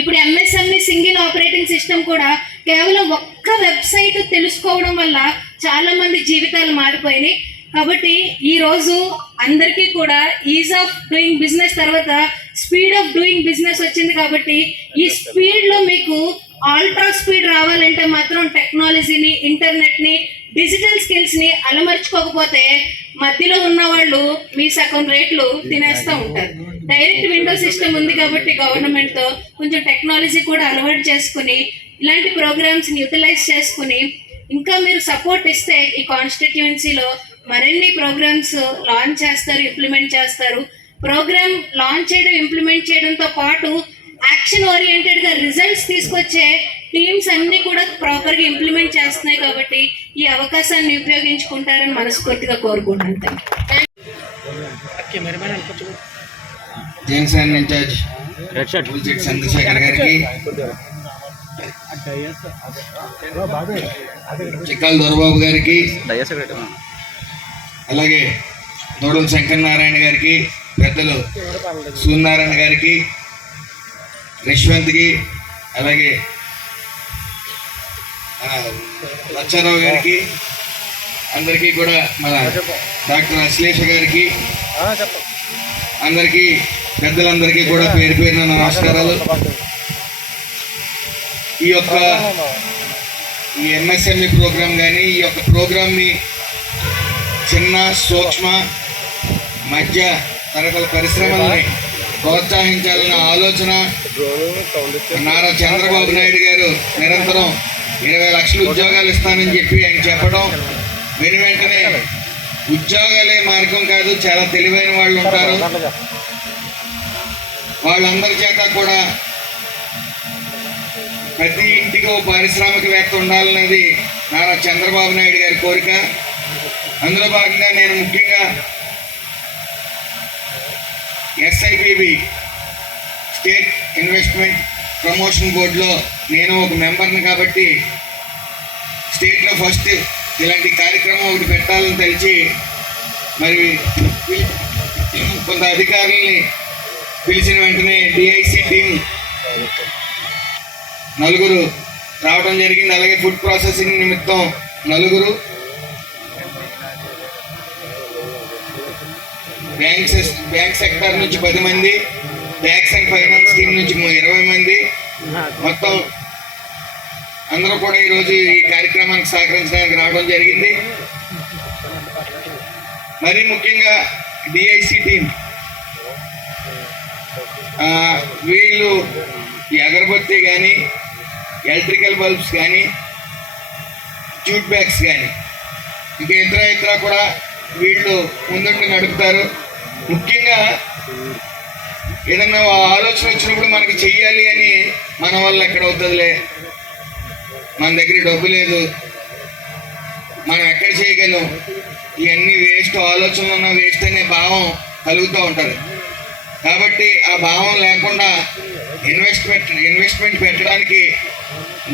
ఇప్పుడు MSME సింగిల్ ఆపరేటింగ్ సిస్టమ్ కూడా కేవలం ఒక్క వెబ్సైట్ తెలుసుకోవడం వల్ల చాలా మంది జీవితాలు మారిపోయినాయి. కాబట్టి ఈరోజు అందరికీ కూడా ఈజ్ ఆఫ్ డూయింగ్ బిజినెస్ తర్వాత స్పీడ్ ఆఫ్ డూయింగ్ బిజినెస్ వచ్చింది. కాబట్టి ఈ స్పీడ్లో మీకు అల్ట్రా స్పీడ్ రావాలంటే మాత్రం టెక్నాలజీని, ఇంటర్నెట్ని, డిజిటల్ స్కిల్స్ని అలమర్చుకోకపోతే మధ్యలో ఉన్న వాళ్ళు మీ సగం రేట్లు తినేస్తూ ఉంటారు. డైరెక్ట్ విండో సిస్టమ్ ఉంది కాబట్టి గవర్నమెంట్తో కొంచెం టెక్నాలజీ కూడా అలవాటు చేసుకుని ఇలాంటి ప్రోగ్రామ్స్ని యూటిలైజ్ చేసుకుని ఇంకా మీరు సపోర్ట్ ఇస్తే ఈ కాన్స్టిట్యుయెన్సీలో మరిన్ని ప్రోగ్రామ్స్ లాంచ్ చేస్తారు, ఇంప్లిమెంట్ చేస్తారు. ప్రోగ్రామ్ లాంచ్ చేయడం, ఇంప్లిమెంట్ చేయడంతో పాటు యాక్షన్ ఓరియంటెడ్గా రిజల్ట్స్ తీసుకొచ్చే టీమ్స్ అన్నీ కూడా ప్రాపర్గా ఇంప్లిమెంట్ చేస్తున్నాయి. కాబట్టి ఈ అవకాశాన్ని ఉపయోగించుకుంటారని మనస్ఫూర్తిగా కోరుకుంటున్నాను. జనసేన ఇన్ఛార్జ్ చంద్రశేఖర్ గారికి, చిక్కాల దొరబాబు గారికి, అలాగే దూడల శంకరనారాయణ గారికి, పెద్దలు సూర్యనారాయణ గారికి, యశ్వంత్కి, అలాగే లచ్చారావు గారికి, అందరికీ కూడా మన డాక్టర్ అశ్లేష గారికి, అందరికీ పెద్దలందరికీ కూడా పేరు పేరున నమస్కారాలు. ఈ MSME ప్రోగ్రాం కానీ ఈ యొక్క ప్రోగ్రామ్ని చిన్న, సూక్ష్మ, మధ్య తరగతుల పరిశ్రమల్ని ప్రోత్సహించాలన్న ఆలోచన నారా చంద్రబాబు నాయుడు గారు నిరంతరం 20 లక్షల ఉద్యోగాలు ఇస్తానని చెప్పి ఆయన చెప్పడం, వెంటనే ఉద్యోగాలే మార్గం కాదు, చాలా తెలివైన వాళ్ళు ఉంటారు. వాళ్ళందరి చేత కూడా ప్రతి ఇంటికి ఓ పారిశ్రామికవేత్త ఉండాలనేది నారా చంద్రబాబు నాయుడు గారి కోరిక. అందులో భాగంగా నేను ముఖ్యంగా SIPB స్టేట్ ఇన్వెస్ట్మెంట్ ప్రమోషన్ బోర్డులో నేను ఒక మెంబర్ని కాబట్టి స్టేట్లో ఫస్ట్ ఇలాంటి కార్యక్రమం ఒకటి పెట్టాలని తెలిసి మరి కొంత అధికారుల్ని పిలిచిన వెంటనే DIC టీం నలుగురు రావడం జరిగింది. అలాగే ఫుడ్ ప్రాసెసింగ్ నిమిత్తం నలుగురు, బ్యాంక్ సెక్టర్ నుంచి 10 మంది, ట్యాక్స్ అండ్ ఫైనాన్స్ టీం నుంచి 20 మంది, మొత్తం అందరూ కూడా ఈరోజు ఈ కార్యక్రమానికి సహకరించడానికి రావడం జరిగింది. మరీ ముఖ్యంగా DIC టీం వీళ్ళు ఈ అగరబత్తి కానీ, ఎలక్ట్రికల్ బల్బ్స్ కానీ, జూట్ బ్యాగ్స్ కానీ, ఇంకా ఇతర కూడా వీళ్ళు ముందుండి నడుపుతారు. ముఖ్యంగా ఏదన్నా ఆలోచన వచ్చినప్పుడు మనకి చెయ్యాలి అని మన వల్ల ఎక్కడ అవుతుందిలే, మన దగ్గర డబ్బు లేదు, మనం ఎక్కడ చేయగలం, ఇవన్నీ వేస్ట్, ఆలోచనలు ఉన్న వేస్ట్ అనే భావం కలుగుతూ ఉంటుంది. కాబట్టి ఆ భావం లేకుండా ఇన్వెస్ట్మెంట్ పెట్టడానికి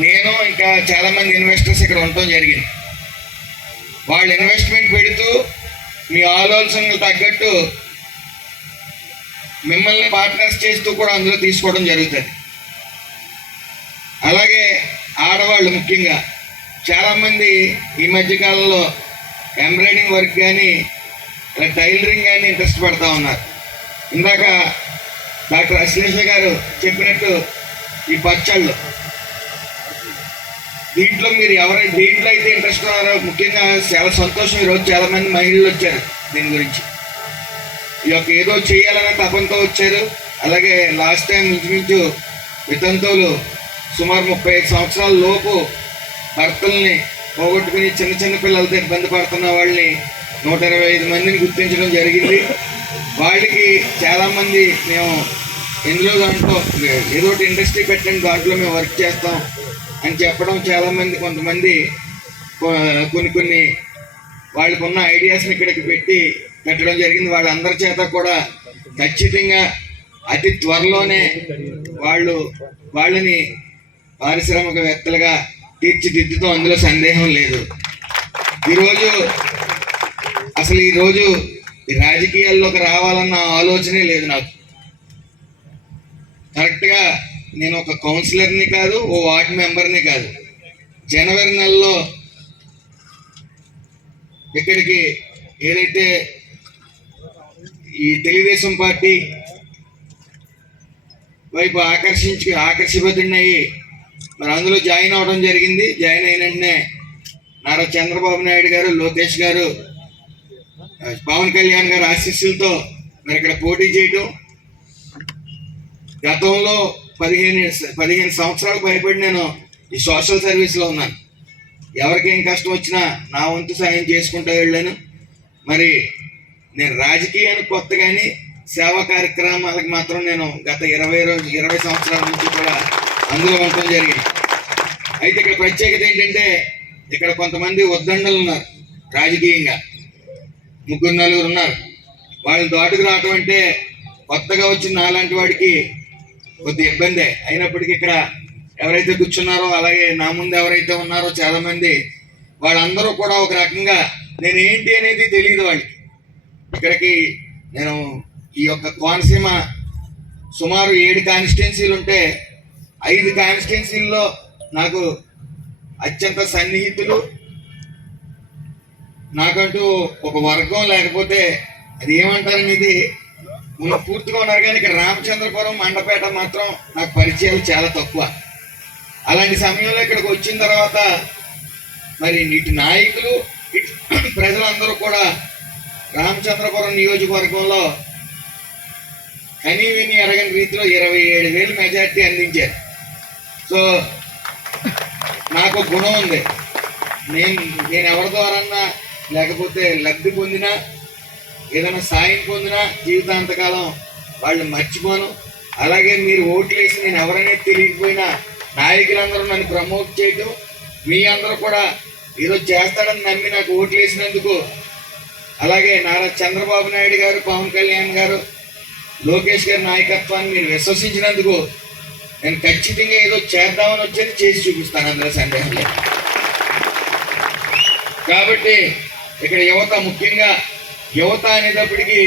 నేను ఇంకా చాలామంది ఇన్వెస్టర్స్ ఇక్కడ ఉండటం జరిగింది. వాళ్ళు ఇన్వెస్ట్మెంట్ పెడుతూ మీ ఆలోచనలు తగ్గట్టు మిమ్మల్ని పార్ట్నర్స్ చేస్తూ కూడా అందులో తీసుకోవడం జరుగుతుంది. అలాగే ఆడవాళ్ళు ముఖ్యంగా చాలామంది ఈ మధ్యకాలంలో ఎంబ్రాయిడింగ్ వర్క్ కానీ, టైలరింగ్ కానీ ఇంట్రెస్ట్ పడుతూ ఉన్నారు. ఇందాక డాక్టర్ అశ్లేష గారు చెప్పినట్టు ఈ పచ్చళ్ళు, దీంట్లో మీరు దేంట్లో అయితే ఇంట్రెస్ట్ ఉన్నారో ముఖ్యంగా చాలా సంతోషం. ఈరోజు చాలామంది మహిళలు వచ్చారు దీని గురించి, ఈ యొక్క ఏదో చేయాలనే తపంతో వచ్చారు. అలాగే లాస్ట్ టైం ఇంచుమించు వితంతువులు సుమారు 35 సంవత్సరాల లోపు భర్తల్ని పోగొట్టుకుని చిన్న పిల్లలతో ఇబ్బంది పడుతున్న వాళ్ళని 125 మందిని గుర్తించడం జరిగింది. వాళ్ళకి చాలామంది మేము దాంట్లో ఏదో ఇండస్ట్రీ పెట్టండి, దాంట్లో మేము వర్క్ చేస్తాం అని చెప్పడం, కొంతమంది కొన్ని వాళ్ళకున్న ఐడియాస్ని ఇక్కడికి పెట్టడం జరిగింది. వాళ్ళందరి చేత కూడా ఖచ్చితంగా అతి త్వరలోనే వాళ్ళని పారిశ్రామికవేత్తలుగా తీర్చిదిద్దుతో అందులో సందేహం లేదు. ఈరోజు ఈ రాజకీయాల్లోకి రావాలన్న ఆలోచనే లేదు నాకు. కరెక్ట్గా నేను ఒక కౌన్సిలర్ని కాదు, ఓ వార్డ్ మెంబర్ని కాదు. జనవరి నెలలో ఇక్కడికి ఏదైతే ఈ తెలుగుదేశం పార్టీ వైపు ఆకర్షితుడినయ్యి మరి అందులో జాయిన్ అవడం జరిగింది. జాయిన్ అయిన వెంటనే నారా చంద్రబాబు నాయుడు గారు, లోకేష్ గారు, పవన్ కళ్యాణ్ గారు ఆశీస్సులతో మరి ఇక్కడ పోటీ చేయటం. గతంలో 15 సంవత్సరాలకు భయపడి నేను ఈ సోషల్ సర్వీస్లో ఉన్నాను. ఎవరికేం కష్టం వచ్చినా నా వంతు సాయం చేసుకుంటూ వెళ్ళాను. మరి నేను రాజకీయానికి కొత్త కానీ సేవా కార్యక్రమాలకు మాత్రం నేను గత 20 సంవత్సరాల నుంచి కూడా అందులో ఉండటం జరిగింది. అయితే ఇక్కడ ప్రత్యేకత ఏంటంటే ఇక్కడ కొంతమంది ఉద్దండలు ఉన్నారు, రాజకీయంగా 3-4 ఉన్నారు. వాళ్ళని దాటుకు రావటం అంటే కొత్తగా వచ్చిన నాలాంటి వాడికి కొద్ది ఇబ్బందే. అయినప్పటికీ ఇక్కడ ఎవరైతే కూర్చున్నారో, అలాగే నా ముందు ఎవరైతే ఉన్నారో చాలామంది, వాళ్ళందరూ కూడా ఒక రకంగా నేను ఏంటి అనేది తెలియదు వాళ్ళకి. ఇక్కడికి నేను ఈ యొక్క కోనసీమ సుమారు 7 కాన్స్టిట్యున్సీలు ఉంటే 5 కాన్స్టిట్యున్సీల్లో నాకు అత్యంత సన్నిహితులు, నాకంటూ ఒక వర్గం లేకపోతే అది ఏమంటారనేది పూర్తిగా ఉన్నారు. కానీ ఇక్కడ రామచంద్రపురం, మండపేట మాత్రం నాకు పరిచయాలు చాలా తక్కువ. అలాంటి సమయంలో ఇక్కడికి వచ్చిన తర్వాత మరి ఇటు నాయకులు, ఇటు ప్రజలందరూ కూడా రామచంద్రపురం నియోజకవర్గంలో కనీ విని ఎరగని రీతిలో 27,000 మెజార్టీ అందించారు. సో నాకు గుణం ఉంది. నేను ఎవరి ద్వారన్నా లేకపోతే లబ్ధి పొందినా, ఏదైనా సాయం పొందినా జీవితాంతకాలం వాళ్ళు మర్చిపోను. అలాగే మీరు ఓట్లు వేసి నేను ఎవరైనా తెలియకపోయినా నాయకులందరూ నన్ను ప్రమోట్ చేయటం, మీ అందరూ కూడా ఈరోజు చేస్తాడని నమ్మి నాకు ఓట్లు వేసినందుకు, అలాగే నారా చంద్రబాబు నాయుడు గారు, పవన్ కళ్యాణ్ గారు, లోకేష్ గారి నాయకత్వాన్ని మీరు విశ్వసించినందుకు నేను ఖచ్చితంగా ఏదో చేద్దామని వచ్చేది చేసి చూపిస్తాను, అందులో సందేహం లేదు. కాబట్టి ఇక్కడ యువత, ముఖ్యంగా యువత అనేటప్పటికీ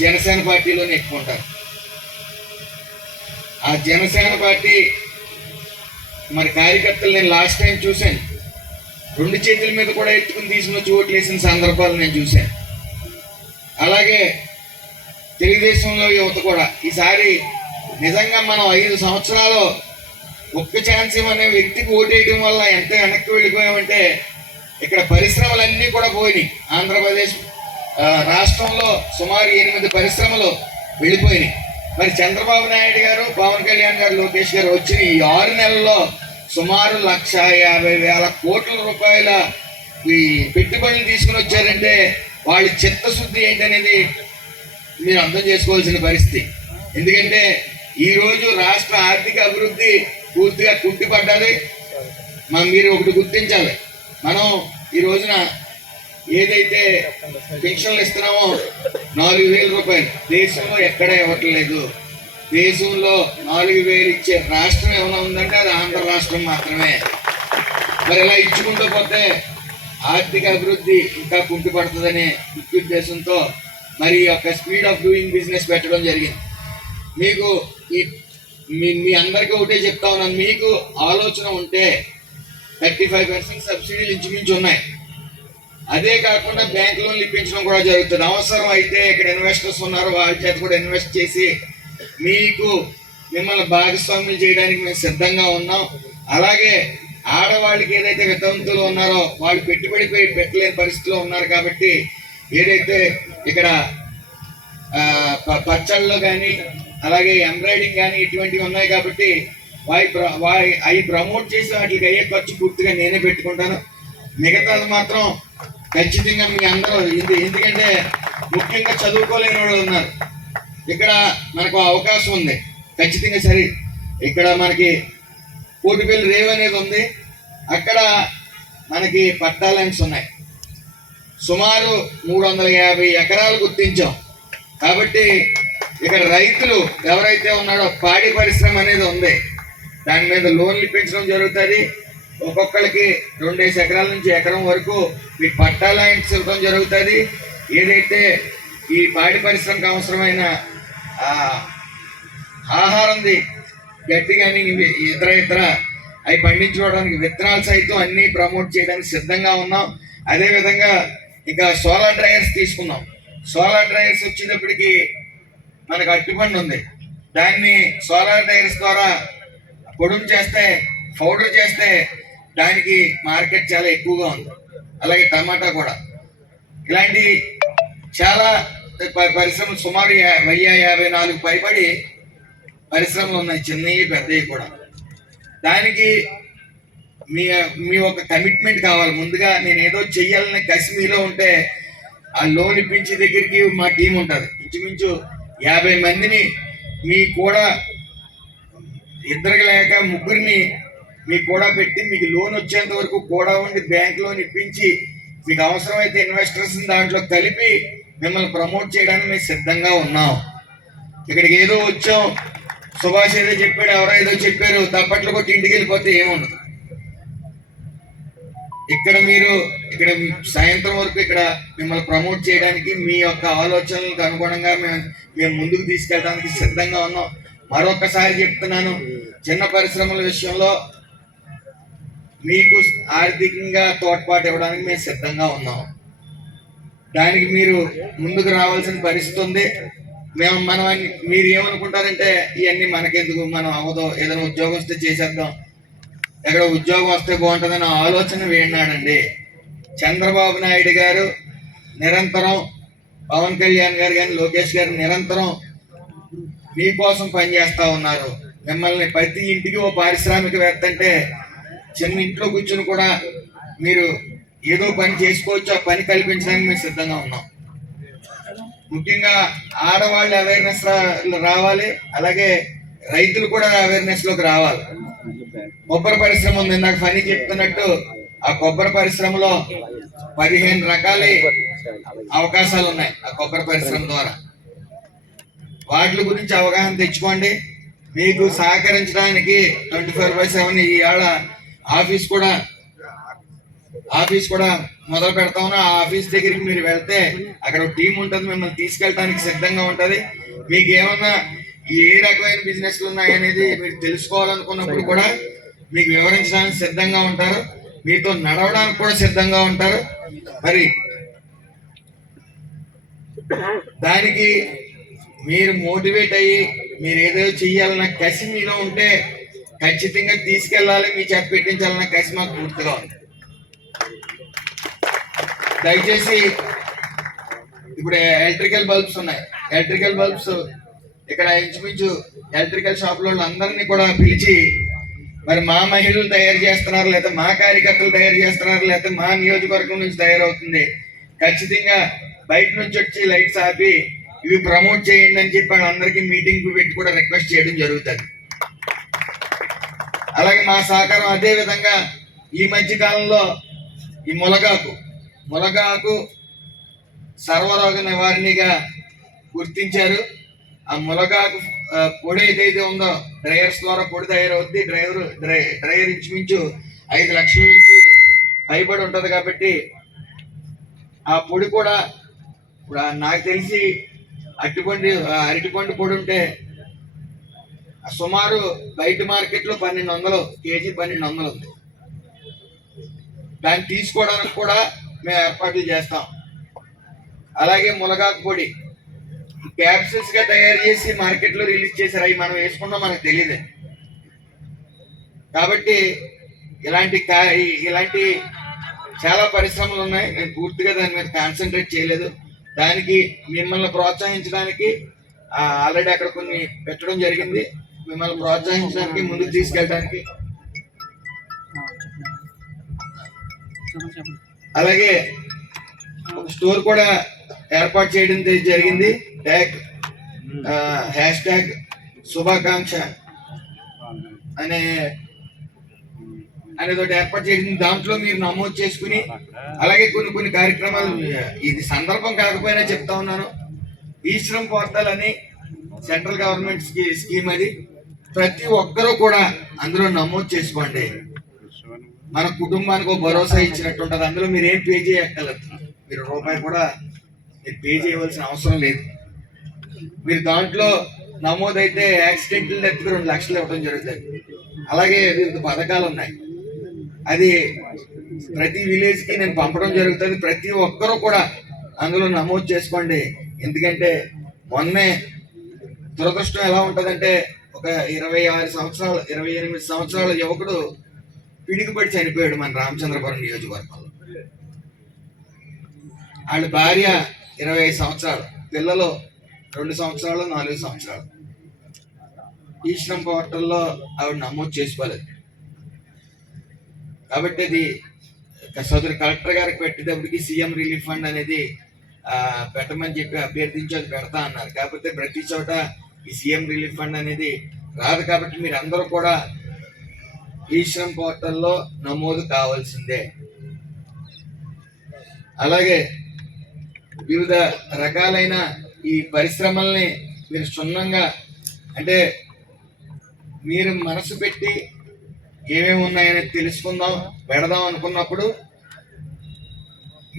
జనసేన పార్టీలోనే ఎక్కువ ఉంటారు. ఆ జనసేన పార్టీ మరి కార్యకర్తలు నేను లాస్ట్ టైం చూశాను, 2 చేతుల మీద కూడా ఎత్తుకుని తీసుకుని వచ్చి ఓట్లు వేసిన సందర్భాలు నేను చూశాను. అలాగే తెలుగుదేశంలో యువత కూడా ఈసారి నిజంగా మనం 5 సంవత్సరాలు ఒక్క ఛాన్స్ అనే వ్యక్తికి ఓటేయడం వల్ల ఎంత వెనక్కి వెళ్ళిపోయామంటే ఇక్కడ పరిశ్రమలన్నీ కూడా పోయినాయి. ఆంధ్రప్రదేశ్ రాష్ట్రంలో సుమారు 8 పరిశ్రమలు వెళ్ళిపోయినాయి. మరి చంద్రబాబు నాయుడు గారు, పవన్ కళ్యాణ్ గారు, లోకేష్ గారు వచ్చిన ఈ 6 నెలల్లో సుమారు 1,50,000 కోట్ల రూపాయల ఈ పెట్టుబడులు తీసుకుని వచ్చారంటే వాళ్ళ చిత్తశుద్ధి ఏంటనేది మీరు అర్థం చేసుకోవాల్సిన పరిస్థితి. ఎందుకంటే ఈరోజు రాష్ట్ర ఆర్థిక అభివృద్ధి పూర్తిగా కుంటిపడ్డది. మీరు ఒకటి గుర్తించాలి, మనం ఈ రోజున ఏదైతే పెన్షన్లు ఇస్తున్నామో 4,000 రూపాయలు దేశంలో ఎక్కడ ఇవ్వట్లేదు. దేశంలో 4,000 ఇచ్చే రాష్ట్రం ఏమైనా ఉందంటే అది ఆంధ్ర రాష్ట్రం మాత్రమే. మరి ఇలా ఇచ్చుకుంటూ పోతే ఆర్థిక అభివృద్ధి ఇంకా కుంటిపడుతుందనే ఉద్దేశంతో మరి యొక్క స్పీడ్ ఆఫ్ డూయింగ్ బిజినెస్ పెట్టడం జరిగింది. మీకు మీ అందరికీ ఒకటే చెప్తా ఉన్నాను, మీకు ఆలోచన ఉంటే 35% సబ్సిడీలు ఇంచుమించు ఉన్నాయి. అదే కాకుండా బ్యాంక్ లోన్లు ఇప్పించడం కూడా జరుగుతుంది. అవసరం అయితే ఇక్కడ ఇన్వెస్టర్స్ ఉన్నారు, వాళ్ళ చేత కూడా ఇన్వెస్ట్ చేసి మిమ్మల్ని భాగస్వామ్యం చేయడానికి మేము సిద్ధంగా ఉన్నాం. అలాగే ఆడవాళ్ళకి ఏదైతే వితంతులు ఉన్నారో వాళ్ళు పెట్టుబడి పెట్టలేని పరిస్థితిలో ఉన్నారు. కాబట్టి ఏదైతే ఇక్కడ పచ్చళ్ళు కానీ అలాగే ఎంబ్రాయిడింగ్ కానీ ఇటువంటివి ఉన్నాయి కాబట్టి అవి ప్రమోట్ చేసి వాటికి అయ్యే ఖర్చు పూర్తిగా నేనే పెట్టుకుంటాను. మిగతాది మాత్రం ఖచ్చితంగా మీ అందరూ ఎందుకంటే ముఖ్యంగా చదువుకోలేని వాళ్ళు ఉన్నారు. ఇక్కడ మనకు అవకాశం ఉంది ఖచ్చితంగా. సరే, ఇక్కడ మనకి కోటిపల్లి రేవ్ అనేది ఉంది. అక్కడ మనకి పట్టా ల్యాండ్స్ ఉన్నాయి. సుమారు 350 ఎకరాలు గుర్తించాం. కాబట్టి ఇక్కడ రైతులు ఎవరైతే ఉన్నారో పాడి పరిశ్రమ అనేది ఉంది, దాని మీద లోన్లు ఇప్పించడం జరుగుతుంది. ఒక్కొక్కరికి 2 ఎకరాల నుంచి ఎకరం వరకు మీకు పట్టా ల్యాండ్స్ ఇవ్వడం జరుగుతుంది. ఏదైతే ఈ పాడి పరిశ్రమకు అవసరమైన ఆహారంది గట్టి కానీ ఇతర అవి పండించుకోవడానికి విత్తనాలు సైతం అన్నీ ప్రమోట్ చేయడానికి సిద్ధంగా ఉన్నాం. అదేవిధంగా ఇంకా సోలార్ డ్రైయర్స్ తీసుకున్నాం. సోలార్ డ్రైయర్స్ వచ్చేటప్పటికి మనకు అరటిపండు ఉంది, దాన్ని సోలార్ డ్రైయర్స్ ద్వారా పొడుము చేస్తే పౌడర్ చేస్తే దానికి మార్కెట్ చాలా ఎక్కువగా ఉంది. అలాగే టమాటా కూడా. ఇలాంటి చాలా పరిశ్రమలు సుమారు 1054 పైబడి పరిశ్రమలు ఉన్నాయి, చిన్నవి పెద్దవి కూడా. దానికి మీ ఒక కమిట్మెంట్ కావాలి. ముందుగా నేను ఏదో చెయ్యాలని కసి మీలో ఉంటే ఆ లోన్ ఇప్పించే దగ్గరికి మా టీం ఉంటుంది. ఇంచుమించు 50 మందిని మీ కూడా ఇద్దరికి లేక ముగ్గురిని మీకు కూడా పెట్టి మీకు లోన్ వచ్చేంత వరకు కూడా ఉండి బ్యాంక్ లోన్ ఇప్పించి మీకు అవసరమైతే ఇన్వెస్టర్స్ దాంట్లో కలిపి మిమ్మల్ని ప్రమోట్ చేయడానికి మేము సిద్ధంగా ఉన్నాం. ఇక్కడికి ఏదో వచ్చాం, సుభాష్ ఏదో చెప్పాడు, ఎవరో ఏదో చెప్పారు, తప్పట్లు కొట్టి ఇంటికి వెళ్ళిపోతే ఏముండదు. ఇక్కడ సాయంత్రం వరకు ఇక్కడ మిమ్మల్ని ప్రమోట్ చేయడానికి మీ యొక్క ఆలోచనలకు అనుగుణంగా మేము ముందుకు తీసుకెళ్ళడానికి సిద్ధంగా ఉన్నాం. మరొకసారి చెప్తున్నాను, చిన్న పరిశ్రమల విషయంలో మీకు ఆర్థికంగా తోడ్పాటు ఇవ్వడానికి మేము సిద్ధంగా ఉన్నాం. దానికి మీరు ముందుకు రావాల్సిన పరిస్థితి ఉంది. మీరు ఏమనుకుంటారంటే ఇవన్నీ మనకెందుకు, మనం అవ్వదో, ఏదైనా ఉద్యోగం వస్తే చేసేద్దాం, ఎక్కడ ఉద్యోగం వస్తే బాగుంటుందన్న ఆలోచన వేడినాడండి. చంద్రబాబు నాయుడు గారు నిరంతరం, పవన్ కళ్యాణ్ గారు కానీ లోకేష్ గారు నిరంతరం మీకోసం పనిచేస్తూ ఉన్నారు. మిమ్మల్ని ప్రతి ఇంటికి ఓ పారిశ్రామికవేత్త అంటే చిన్న ఇంట్లో కూర్చుని కూడా మీరు ఏదో పని చేసుకోవచ్చు, ఆ పని కల్పించడానికి మేము సిద్ధంగా ఉన్నాం. ముఖ్యంగా ఆడవాళ్ళు అవేర్నెస్ రావాలి, అలాగే రైతులు కూడా అవేర్నెస్ లోకి రావాలి. కొబ్బరి పరిశ్రమ ఉంది, నాకు ఫనీ చెప్తున్నట్టు ఆ కొబ్బరి పరిశ్రమలో 15 రకాల అవకాశాలు ఉన్నాయి. ఆ కొబ్బరి పరిశ్రమ ద్వారా వాటి గురించి అవగాహన తెచ్చుకోండి. మీకు సహకరించడానికి 24/7 ఇవాళ ఆఫీస్ కూడా మొదలు పెడతామన్నా. ఆ ఆఫీస్ దగ్గరికి మీరు వెళ్తే అక్కడ ఒక టీం ఉంటుంది, మిమ్మల్ని తీసుకెళ్ళడానికి సిద్ధంగా ఉంటుంది. మీకు ఏమన్నా ఏ రకమైన బిజినెస్లు ఉన్నాయనేది మీరు తెలుసుకోవాలనుకున్నప్పుడు కూడా మీకు వివరించడానికి సిద్ధంగా ఉంటారు, మీతో నడవడానికి కూడా సిద్ధంగా ఉంటారు. మరి దానికి మీరు మోటివేట్ అయ్యి మీరు ఏదో చెయ్యాలన్న కసి మీలో ఉంటే ఖచ్చితంగా తీసుకెళ్ళాలి, మీ చేత పెట్టించాలన్న కసి మాకు పూర్తిగా ఉంది. దయచేసి ఇప్పుడు ఎలక్ట్రికల్ బల్బ్స్ ఉన్నాయి. ఎలక్ట్రికల్ బల్బ్స్ ఇక్కడ ఇంచుమించు ఎలక్ట్రికల్ షాపుల అందరినీ కూడా పిలిచి, మరి మా మహిళలు తయారు చేస్తున్నారు, లేదా మా కార్యకర్తలు తయారు చేస్తున్నారు, లేదా మా నియోజకవర్గం నుంచి తయారవుతుంది, ఖచ్చితంగా బయట నుంచి వచ్చి లైట్స్ ఆపి ఇవి ప్రమోట్ చేయండి అని చెప్పి అందరికీ మీటింగ్ పెట్టి కూడా రిక్వెస్ట్ చేయడం జరుగుతుంది. అలాగే మా సహకారం. అదే విధంగా ఈ మధ్య కాలంలో ఈ ములగాకు సర్వరోగ నివారణగా గుర్తించారు. ఆ ములగాకు పొడి ఏదైతే ఉందో డ్రైయర్స్ ద్వారా పొడి తయారవుద్ది. డ్రైయర్ ఇంచుమించు 5 లక్షల నుంచి పైబడి ఉంటుంది. కాబట్టి ఆ పొడి కూడా ఇప్పుడు నాకు తెలిసి అరటిపండు పొడి ఉంటే సుమారు బయట మార్కెట్లో 1200 కేజీ 1200 ఉంది. దాన్ని తీసుకోవడానికి కూడా మేము ఏర్పాట్లు చేస్తాం. అలాగే ములగాకు పొడి క్యాప్సూల్స్ గా తయారు చేసి మార్కెట్ లో రిలీజ్ చేశారు. అవి మనం వేసుకున్నాం, మనకు తెలియదు. కాబట్టి ఇలాంటి చాలా పరిశ్రమలు ఉన్నాయి. నేను పూర్తిగా దాని మీద కాన్సన్ట్రేట్ చేయలేదు. దానికి మిమ్మల్ని ప్రోత్సహించడానికి ఆల్రెడీ అక్కడ కొన్ని పెట్టడం జరిగింది. మిమ్మల్ని ప్రోత్సహించడానికి, ముందుకు తీసుకెళ్ళడానికి. అలాగే ఒక స్టోర్ కూడా ఏర్పాటు చేయడం జరిగింది. #శుభాకాంక్ష అనే అనేది ఒకటి ఏర్పాటు చేసింది. దాంట్లో మీరు నమోదు చేసుకుని అలాగే కొన్ని కార్యక్రమాలు, ఇది సందర్భం కాకపోయినా చెప్తా ఉన్నాను, ఈ శ్రమ్ పోర్టల్ అని సెంట్రల్ గవర్నమెంట్ స్కీమ్ అది. ప్రతి ఒక్కరూ కూడా అందులో నమోదు చేసుకోండి. మన కుటుంబానికి ఒక భరోసా ఇచ్చినట్టు ఉంటుంది. అందులో మీరు ఏం పే చేయక్కర్లేదు, మీరు రూపాయి కూడా మీరు పే చేయవలసిన అవసరం లేదు. మీరు దాంట్లో నమోదైతే యాక్సిడెంటల్ డెత్కి 2 లక్షలు ఇవ్వడం జరుగుతుంది. అలాగే వివిధ పథకాలు ఉన్నాయి, అది ప్రతి విలేజ్కి నేను పంపడం జరుగుతుంది. ప్రతి ఒక్కరూ కూడా అందులో నమోదు చేసుకోండి. ఎందుకంటే మొన్నే దురదృష్టం ఎలా ఉంటుందంటే, ఒక 26 సంవత్సరాలు 28 సంవత్సరాల యువకుడు పిడికిపడి చనిపోయాడు మన రామచంద్రపురం నియోజకవర్గంలో. వాళ్ళ భార్య 25 సంవత్సరాలు, పిల్లలు 2 సంవత్సరాలు 4 సంవత్సరాలు. ఈ శ్రమ్ పోర్టల్లో ఆవిడ నమోదు చేసుకోలేదు. కాబట్టి అది సోదరి కలెక్టర్ గారికి పెట్టేటప్పటికి సీఎం రిలీఫ్ ఫండ్ అనేది పెట్టమని చెప్పి అభ్యర్థించి అది పెడతా అన్నారు. కాకపోతే ప్రతి చోట ఈ సీఎం రిలీఫ్ ఫండ్ అనేది రాదు. కాబట్టి మీరు అందరూ కూడా ఈ శ్రమ్ పోర్టల్లో నమోదు కావాల్సిందే. అలాగే వివిధ రకాలైన ఈ పరిశ్రమల్ని మీరు క్షుణ్ణంగా, అంటే మీరు మనసు పెట్టి ఏమేమి ఉన్నాయని తెలుసుకుందాం పెడదాం అనుకున్నప్పుడు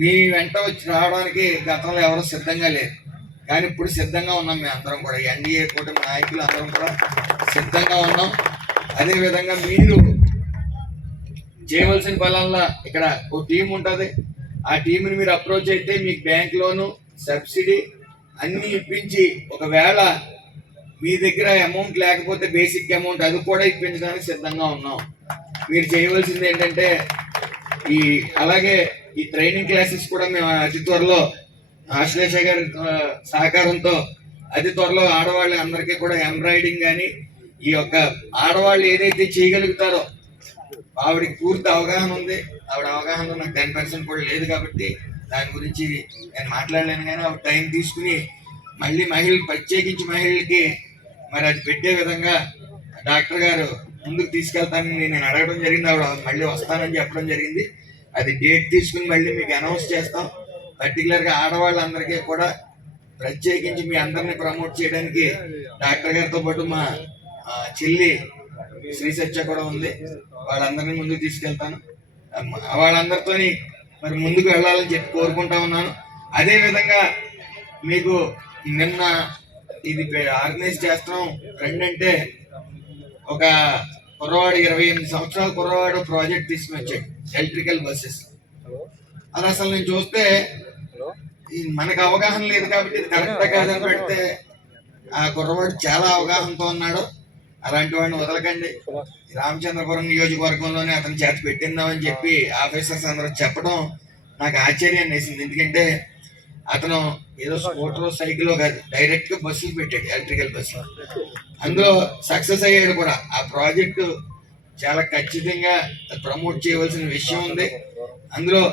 మీ వెంట వచ్చి రావడానికి గతంలో ఎవరు సిద్ధంగా లేరు, కానీ ఇప్పుడు సిద్ధంగా ఉన్నాం. మేము అందరం కూడా ఎన్డీఏ కూటమి నాయకులు అందరం కూడా సిద్ధంగా ఉన్నాం. అదేవిధంగా మీరు చేయవలసిన పనుల్లో ఇక్కడ ఒక టీం ఉంటుంది. ఆ టీంని మీరు అప్రోచ్ అయితే మీకు బ్యాంక్ లోను, సబ్సిడీ అన్నీ ఇప్పించి, ఒకవేళ మీ దగ్గర అమౌంట్ లేకపోతే బేసిక్ అమౌంట్ అది కూడా ఇప్పించడానికి సిద్ధంగా ఉన్నాం. మీరు చేయవలసింది ఏంటంటే అలాగే ఈ ట్రైనింగ్ క్లాసెస్ కూడా మేము అతి త్వరలో ఆశ్లేష గారి సహకారంతో అతి త్వరలో ఆడవాళ్ళ అందరికీ కూడా ఎంబ్రాయిడింగ్ కానీ, ఈ యొక్క ఆడవాళ్ళు ఏదైతే చేయగలుగుతారో ఆవిడకి పూర్తి అవగాహన ఉంది. ఆవిడ అవగాహన నాకు 10% కూడా లేదు, కాబట్టి దాని గురించి నేను మాట్లాడలేను. కానీ ఆవిడ టైం తీసుకుని మళ్ళీ ప్రత్యేకించి మహిళలకి మరి అది పెట్టే విధంగా డాక్టర్ గారు ముందుకు తీసుకెళ్తానని నేను అడగడం జరిగింది. ఆవిడ మళ్ళీ వస్తానని చెప్పడం జరిగింది. అది డేట్ తీసుకుని మళ్ళీ మీకు అనౌన్స్ చేస్తాం. పర్టికులర్గా ఆడవాళ్ళందరికీ కూడా ప్రత్యేకించి మీ అందరినీ ప్రమోట్ చేయడానికి డాక్టర్ గారితో పాటు మా చెల్లి శ్రీ సత్య కూడా ఉంది. వాళ్ళందరినీ ముందుకు తీసుకెళ్తాను. వాళ్ళందరితోని మరి ముందుకు వెళ్ళాలని చెప్పి కోరుకుంటా ఉన్నాను. అదేవిధంగా మీకు నిన్న ఇది ఆర్గనైజ్ చేస్తాం ఫ్రెండ్ అంటే ఒక కుర్రవాడు 28 సంవత్సరాల కుర్రవాడు ప్రాజెక్ట్ తీసుకుని వచ్చాడు, ఎలక్ట్రికల్ బస్సెస్. అది అసలు నేను చూస్తే మనకు అవగాహన లేదు కాబట్టి ఇది కరెక్టా కాదని పెడితే ఆ కుర్రవాడు చాలా అవగాహనతో ఉన్నాడు. అలాంటి వాడిని వదలకండి. రామచంద్రపురం నియోజకవర్గంలోనే అతని చేత పెట్టిందామని చెప్పి ఆఫీసర్స్ అందరూ చెప్పడం నాకు ఆశ్చర్యాన్ని వేసింది. ఎందుకంటే అతను ఏదో స్కూటర్ సైకిల్ కాదు, డైరెక్ట్ గా బస్సులు పెట్టాడు, ఎలక్ట్రికల్ బస్సు. అందులో సక్సెస్ అయ్యాడు కూడా. ఆ ప్రాజెక్టు చాలా ఖచ్చితంగా ప్రమోట్ చేయవలసిన విషయం ఉంది. అందులో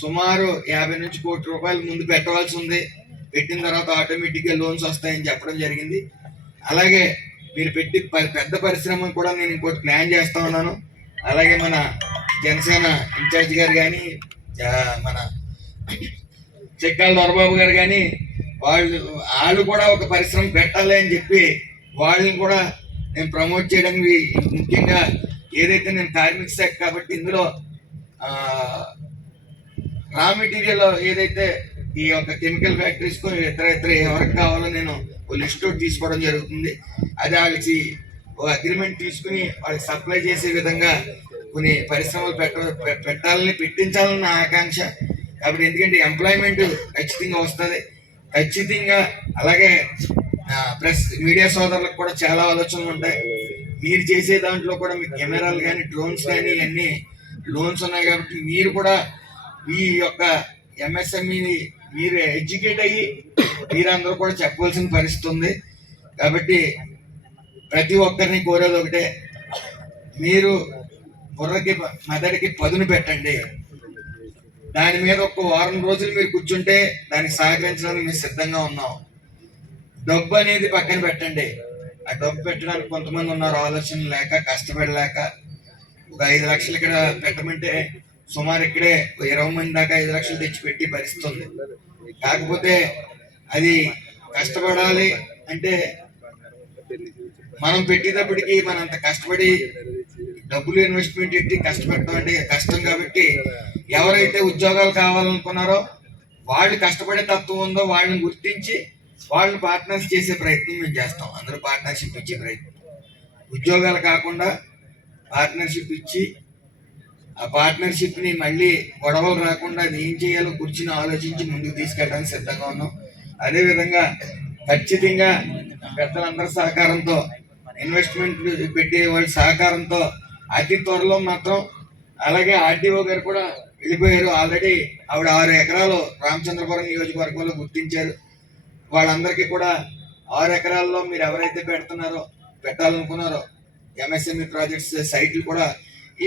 సుమారు 50 నుంచి కోటి రూపాయలు ముందు పెట్టవలసి ఉంది. పెట్టిన తర్వాత ఆటోమేటిక్ గా లోన్స్ వస్తాయని చెప్పడం జరిగింది. అలాగే మీరు పెట్టి పెద్ద పరిశ్రమను కూడా నేను ఇంకోటి ప్లాన్ చేస్తా ఉన్నాను. అలాగే మన జనసేన ఇన్ఛార్జ్ గారు కానీ, మన చెక్కాల దొరబాబు గారు కానీ వాళ్ళు కూడా ఒక పరిశ్రమ పెట్టాలి అని చెప్పి వాళ్ళని కూడా నేను ప్రమోట్ చేయడానికి, ముఖ్యంగా ఏదైతే నేను కార్మిక శాఖ కాబట్టి ఇందులో రా మెటీరియల్ ఏదైతే ఈ యొక్క కెమికల్ ఫ్యాక్టరీస్ కు ఇతర ఎవరికి కావాలో నేను లిస్ట్ అవుట్ తీసుకోవడం జరుగుతుంది. అది వాళ్ళకి అగ్రిమెంట్ తీసుకుని వాళ్ళకి సప్లై చేసే విధంగా కొన్ని పరిశ్రమలు పెట్టించాలని నా ఆకాంక్ష. కాబట్టి ఎందుకంటే ఎంప్లాయ్మెంట్ ఖచ్చితంగా వస్తుంది, ఖచ్చితంగా. అలాగే ప్రెస్ మీడియా సోదరులకు కూడా చాలా ఆలోచనలు ఉంటాయి. మీరు చేసే దాంట్లో కూడా మీ కెమెరాలు కానీ, డ్రోన్స్ కానీ ఇవన్నీ లోన్స్ ఉన్నాయి. కాబట్టి మీరు కూడా ఈ యొక్క ఎంఎస్ఎంఈని మీరు ఎడ్యుకేట్ అయ్యి మీరందరూ కూడా చెప్పవలసిన పరిస్థితి ఉంది. కాబట్టి ప్రతి ఒక్కరిని కోరేది ఒకటే, మీరు బుర్రకి మెదడికి పదును పెట్టండి. దాని మీద ఒక వారం రోజులు మీరు కూర్చుంటే దానికి సహకరించడానికి మేము సిద్ధంగా ఉన్నాం. డబ్బు అనేది పక్కన పెట్టండి. ఆ డబ్బు పెట్టడానికి కొంతమంది ఉన్నారు ఆలోచన లేక, కష్టపడలేక. ఒక 5 లక్షలు ఇక్కడ పెట్టమంటే సుమారు ఇక్కడే 20 మంది దాకా 5 లక్షలు తెచ్చి పెట్టి పరిస్థితి ఉంది. కాకపోతే అది కష్టపడాలి అంటే మనం పెట్టేటప్పటికి మనం అంత కష్టపడి డబ్బులు ఇన్వెస్ట్మెంట్ పెట్టి కష్టపడటం అంటే కష్టం. కాబట్టి ఎవరైతే ఉద్యోగాలు కావాలనుకున్నారో వాళ్ళు కష్టపడే తత్వం ఉందో వాళ్ళని గుర్తించి వాళ్ళని పార్ట్నర్స్ చేసే ప్రయత్నం మేము చేస్తాం. అందరూ పార్ట్నర్షిప్ ఇచ్చే ప్రయత్నం, ఉద్యోగాలు కాకుండా పార్ట్నర్షిప్ ఇచ్చి ఆ పార్ట్నర్షిప్ని మళ్ళీ గొడవలు రాకుండా అది ఏం చేయాలో కూర్చుని ఆలోచించి ముందుకు తీసుకెళ్ళడానికి సిద్ధంగా ఉన్నాం. అదేవిధంగా ఖచ్చితంగా పెద్దలందరి సహకారంతో, ఇన్వెస్ట్మెంట్ పెట్టే వాళ్ళ సహకారంతో అతి త్వరలో మాత్రం, అలాగే ఆర్డీఓ గారు కూడా వెళ్ళిపోయారు ఆల్రెడీ, ఆవిడ 6 ఎకరాలు రామచంద్రపురం నియోజకవర్గంలో గుర్తించారు. వాళ్ళందరికీ కూడా 6 ఎకరాల్లో మీరు ఎవరైతే పెట్టాలనుకున్నారో ఎంఎస్ఎంఈ ప్రాజెక్ట్స్ సైట్లు కూడా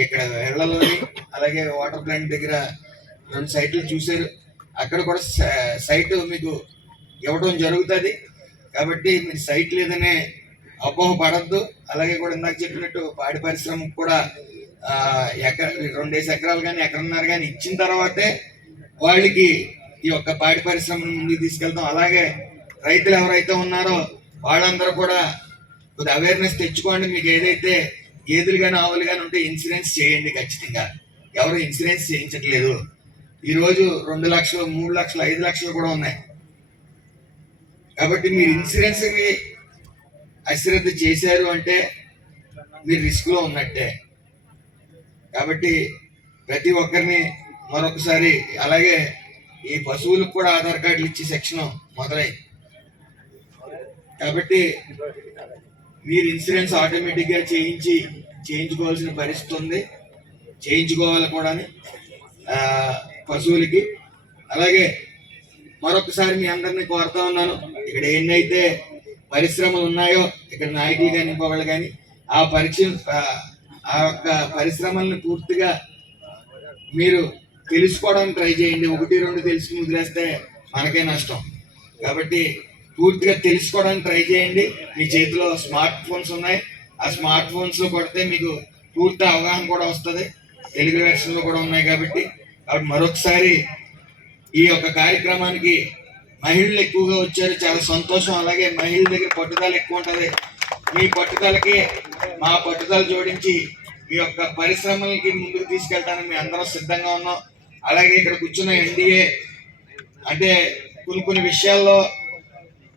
ఇక్కడ వెళ్లలోని అలాగే వాటర్ ప్లాంట్ దగ్గర 2 సైట్లు చూశారు. అక్కడ కూడా సైట్ మీకు ఇవ్వడం జరుగుతుంది. కాబట్టి మీరు సైట్ లేదనే అపోహ పడద్దు. అలాగే కూడా ఇందాక చెప్పినట్టు పాడి పరిశ్రమకు కూడా 2 ఎకరాలు కానీ ఎకరన్నర కానీ ఇచ్చిన తర్వాతే వాళ్ళకి ఈ యొక్క పాడి పరిశ్రమను ముందుకు తీసుకెళ్తాం. అలాగే రైతులు ఎవరైతే ఉన్నారో వాళ్ళందరూ కూడా కొద్ది అవేర్నెస్ తెచ్చుకోండి. మీకు ఏదైతే గేదెలు కానీ ఆవులు కానీ ఉంటే ఇన్సూరెన్స్ చేయండి ఖచ్చితంగా. ఎవరు ఇన్సూరెన్స్ చేయించట్లేదు. ఈరోజు 2 లక్షలు, 3 లక్షలు, 5 లక్షలు కూడా ఉన్నాయి. కాబట్టి మీరు ఇన్సూరెన్స్ని అశ్రద్ధ చేశారు అంటే మీరు రిస్క్లో ఉన్నట్టే. కాబట్టి ప్రతి ఒక్కరిని మరొకసారి, అలాగే ఈ పశువులకు కూడా ఆధార్ కార్డులు ఇచ్చే సెక్షన్ మొదలైంది. కాబట్టి మీరు ఇన్సూరెన్స్ ఆటోమేటిక్గా చేయించుకోవాల్సిన పరిస్థితి ఉంది, చేయించుకోవాలి కూడా పశువులకి. అలాగే మరొకసారి మీ అందరినీ కోరుతా ఉన్నాను, ఇక్కడ ఎన్నైతే పరిశ్రమలు ఉన్నాయో ఇక్కడ నాయకులు కానీ ఇంకొకళ్ళు కానీ ఆ యొక్క పరిశ్రమలను పూర్తిగా మీరు తెలుసుకోవడానికి ట్రై చేయండి. 1-2 తెలుసుకుని వదిలేస్తే మనకే నష్టం. కాబట్టి పూర్తిగా తెలుసుకోవడానికి ట్రై చేయండి. మీ చేతిలో స్మార్ట్ ఫోన్స్ ఉన్నాయి, ఆ స్మార్ట్ ఫోన్స్లో కొడితే మీకు పూర్తి అవగాహన కూడా వస్తుంది. తెలుగు వెర్షన్లో కూడా ఉన్నాయి. కాబట్టి మరొకసారి ఈ యొక్క కార్యక్రమానికి మహిళలు ఎక్కువగా వచ్చారు, చాలా సంతోషం. అలాగే మహిళల దగ్గర పట్టుదల ఎక్కువ ఉంటుంది. మీ పట్టుదలకి మా పట్టుదల జోడించి మీ యొక్క పరిశ్రమలకి ముందుకు తీసుకెళ్ళడానికి మేము అందరం సిద్ధంగా ఉన్నాం. అలాగే ఇక్కడ కూర్చున్న ఎన్డీఏ అంటే కొన్ని విషయాల్లో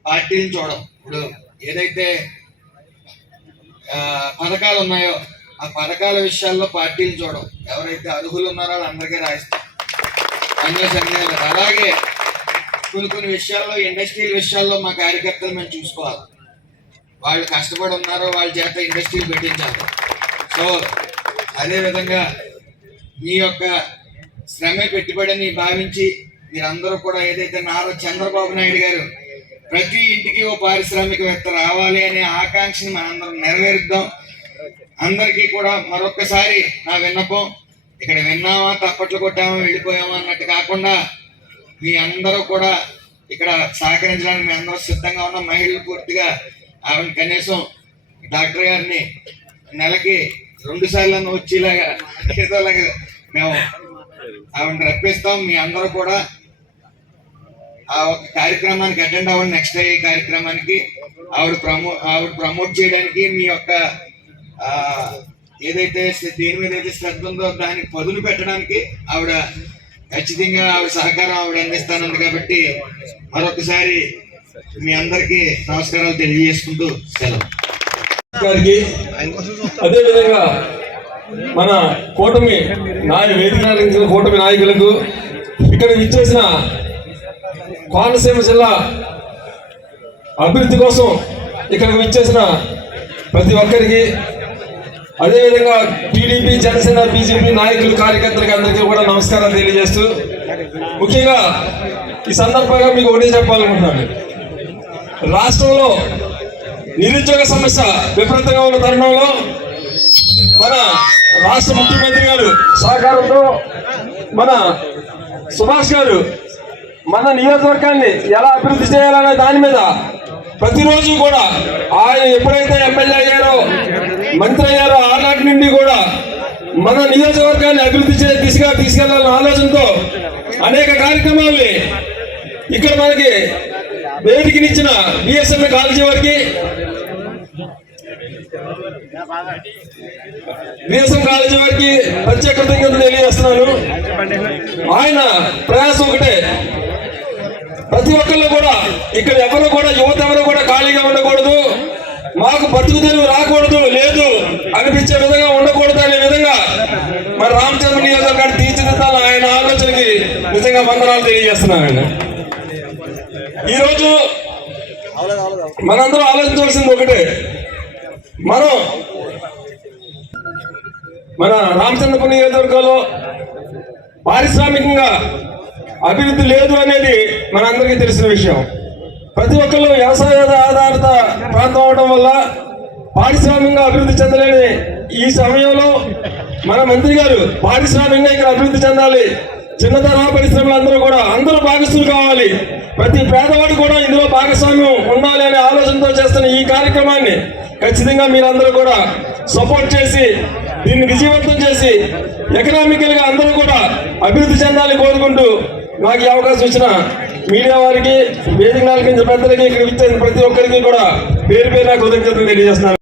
పార్టీలను చూడడం. ఇప్పుడు ఏదైతే పథకాలు ఉన్నాయో ఆ పథకాల విషయాల్లో పార్టీలు చూడడం. ఎవరైతే అర్హులు ఉన్నారో వాళ్ళందరికీ రాయిస్తాం అన్యాయాలు. అలాగే కొన్ని విషయాల్లో, ఇండస్ట్రియల్ విషయాల్లో మా కార్యకర్తలు మేము చూసుకోవాలి. వాళ్ళు కష్టపడి ఉన్నారో వాళ్ళ చేత ఇండస్ట్రీలు పెట్టించాలి. సో అదేవిధంగా మీ యొక్క శ్రమ పెట్టుబడిని భావించి మీరందరూ కూడా ఏదైతే నారా చంద్రబాబు నాయుడు గారు ప్రతి ఇంటికి ఓ పారిశ్రామికవేత్త రావాలి అనే ఆకాంక్షని మనందరం నెరవేరుద్దాం. అందరికీ కూడా మరొక్కసారి నా విన్నపం, ఇక్కడ విన్నామా, తప్పట్లు కొట్టామా, వెళ్ళిపోయామా అన్నట్టు కాకుండా మీ అందరూ కూడా ఇక్కడ సహకరించడానికి మేము అందరూ సిద్ధంగా ఉన్నాం. మహిళలు పూర్తిగా ఆవిడ కనీసం డాక్టర్ గారిని నెలకి 2 సార్లు వచ్చేలాగా ఏదోలాగా మేము ఆవిడని రప్పిస్తాం. మీ అందరూ కూడా ఆ ఒక కార్యక్రమానికి అటెండ్ అవ్వండి. నెక్స్ట్ ఈ కార్యక్రమానికి ఆవిడ ప్రమోట్ చేయడానికి మీ యొక్క ఏదైతే దేని మీద అయితే శ్రద్ధ ఉందో దానికి పదును పెట్టడానికి ఆవిడ ఖచ్చితంగా ఆవిడ సహకారం ఆవిడ అందిస్తానంది. కాబట్టి మరొకసారి మీ అందరికీ నమస్కారాలు తెలియజేసుకుంటూ సెలవు. గారికి అదేవిధంగా మన కూటమి వేదిక కూటమి నాయకులకు, ఇక్కడ విచ్చేసిన కోనసీమ జిల్లా అభివృద్ధి కోసం ఇక్కడికి విచ్చేసిన ప్రతి ఒక్కరికి, అదేవిధంగా టీడీపీ, జనసేన, బీజేపీ నాయకులు, కార్యకర్తలకి అందరికీ కూడా నమస్కారాలు తెలియజేస్తూ, ముఖ్యంగా ఈ సందర్భంగా మీకు ఒకటి చెప్పాలనుకుంటున్నాను. రాష్ట్రంలో నిరుద్యోగ సమస్య విపరీతంగా ఉన్న తరుణంలో మన రాష్ట్ర ముఖ్యమంత్రి గారు సహకారంతో మన సుభాష్ గారు మన నియోజకవర్గాన్ని ఎలా అభివృద్ధి చేయాలనే దాని మీద ప్రతిరోజు కూడా ఆయన ఎప్పుడైతే ఎమ్మెల్యే అయ్యారో, మంత్రి అయ్యారో ఆనాటి నుండి కూడా మన నియోజకవర్గాన్ని అభివృద్ధి దిశగా తీసుకెళ్లాలన్న ఆలోచనతో అనేక కార్యక్రమాల్ని ఇక్కడ మనకి వేదికనిచ్చిన బిఎస్ఎంఏ కాలేజీ వారికి, బిఎస్ఎం కాలేజీ వారికి ప్రత్యేక కృతజ్ఞతలు తెలియజేస్తున్నాను. ఆయన ప్రయాసం ఒకటే, ప్రతి ఒక్కళ్ళు కూడా ఇక్కడ ఎవరు కూడా యువత ఎవరు కూడా ఖాళీగా ఉండకూడదు, మాకు బతుకు తెరువు రాకూడదు, లేదు అనిపించే విధంగా ఉండకూడదు అనే విధంగా మరి రామచంద్ర నియోజకవర్గాన్ని తీర్చిదిద్దాలని ఆయన ఆలోచనకి నిజంగా వందనాలు తెలియజేస్తున్నానండి. ఈరోజు మనందరం ఆలోచించవలసింది ఒకటే, మన రామచంద్రపురం నియోజకవర్గంలో పారిశ్రామికంగా అభివృద్ధి లేదు అనేది మనందరికీ తెలిసిన విషయం. ప్రతి ఒక్కరు వ్యవసాయ ఆధారిత ప్రాంతం అవడం వల్ల పారిశ్రామికంగా అభివృద్ధి చెందలేని ఈ సమయంలో మన మంత్రి గారు పారిశ్రామికంగా ఇక్కడ అభివృద్ధి చెందాలి, చిన్న తరహా పరిశ్రమలు అందరూ భాగస్వాములు కావాలి, ప్రతి పేదవాడు కూడా ఇందులో భాగస్వామ్యం ఉండాలి అనే ఆలోచనతో చేస్తున్న ఈ కార్యక్రమాన్ని ఖచ్చితంగా మీరందరూ కూడా సపోర్ట్ చేసి దీన్ని విజయవంతం చేసి ఎకనామికల్ గా అందరూ కూడా అభివృద్ధి చెందాలని కోరుకుంటూ నాకు ఈ అవకాశం ఇచ్చిన మీడియా వారికి, వేదిక నాలుగు పెద్దలకి, ఇక్కడ ఇచ్చిన ప్రతి ఒక్కరికి కూడా పేరు పేరు కృతజ్ఞతలు తెలియజేస్తున్నాను.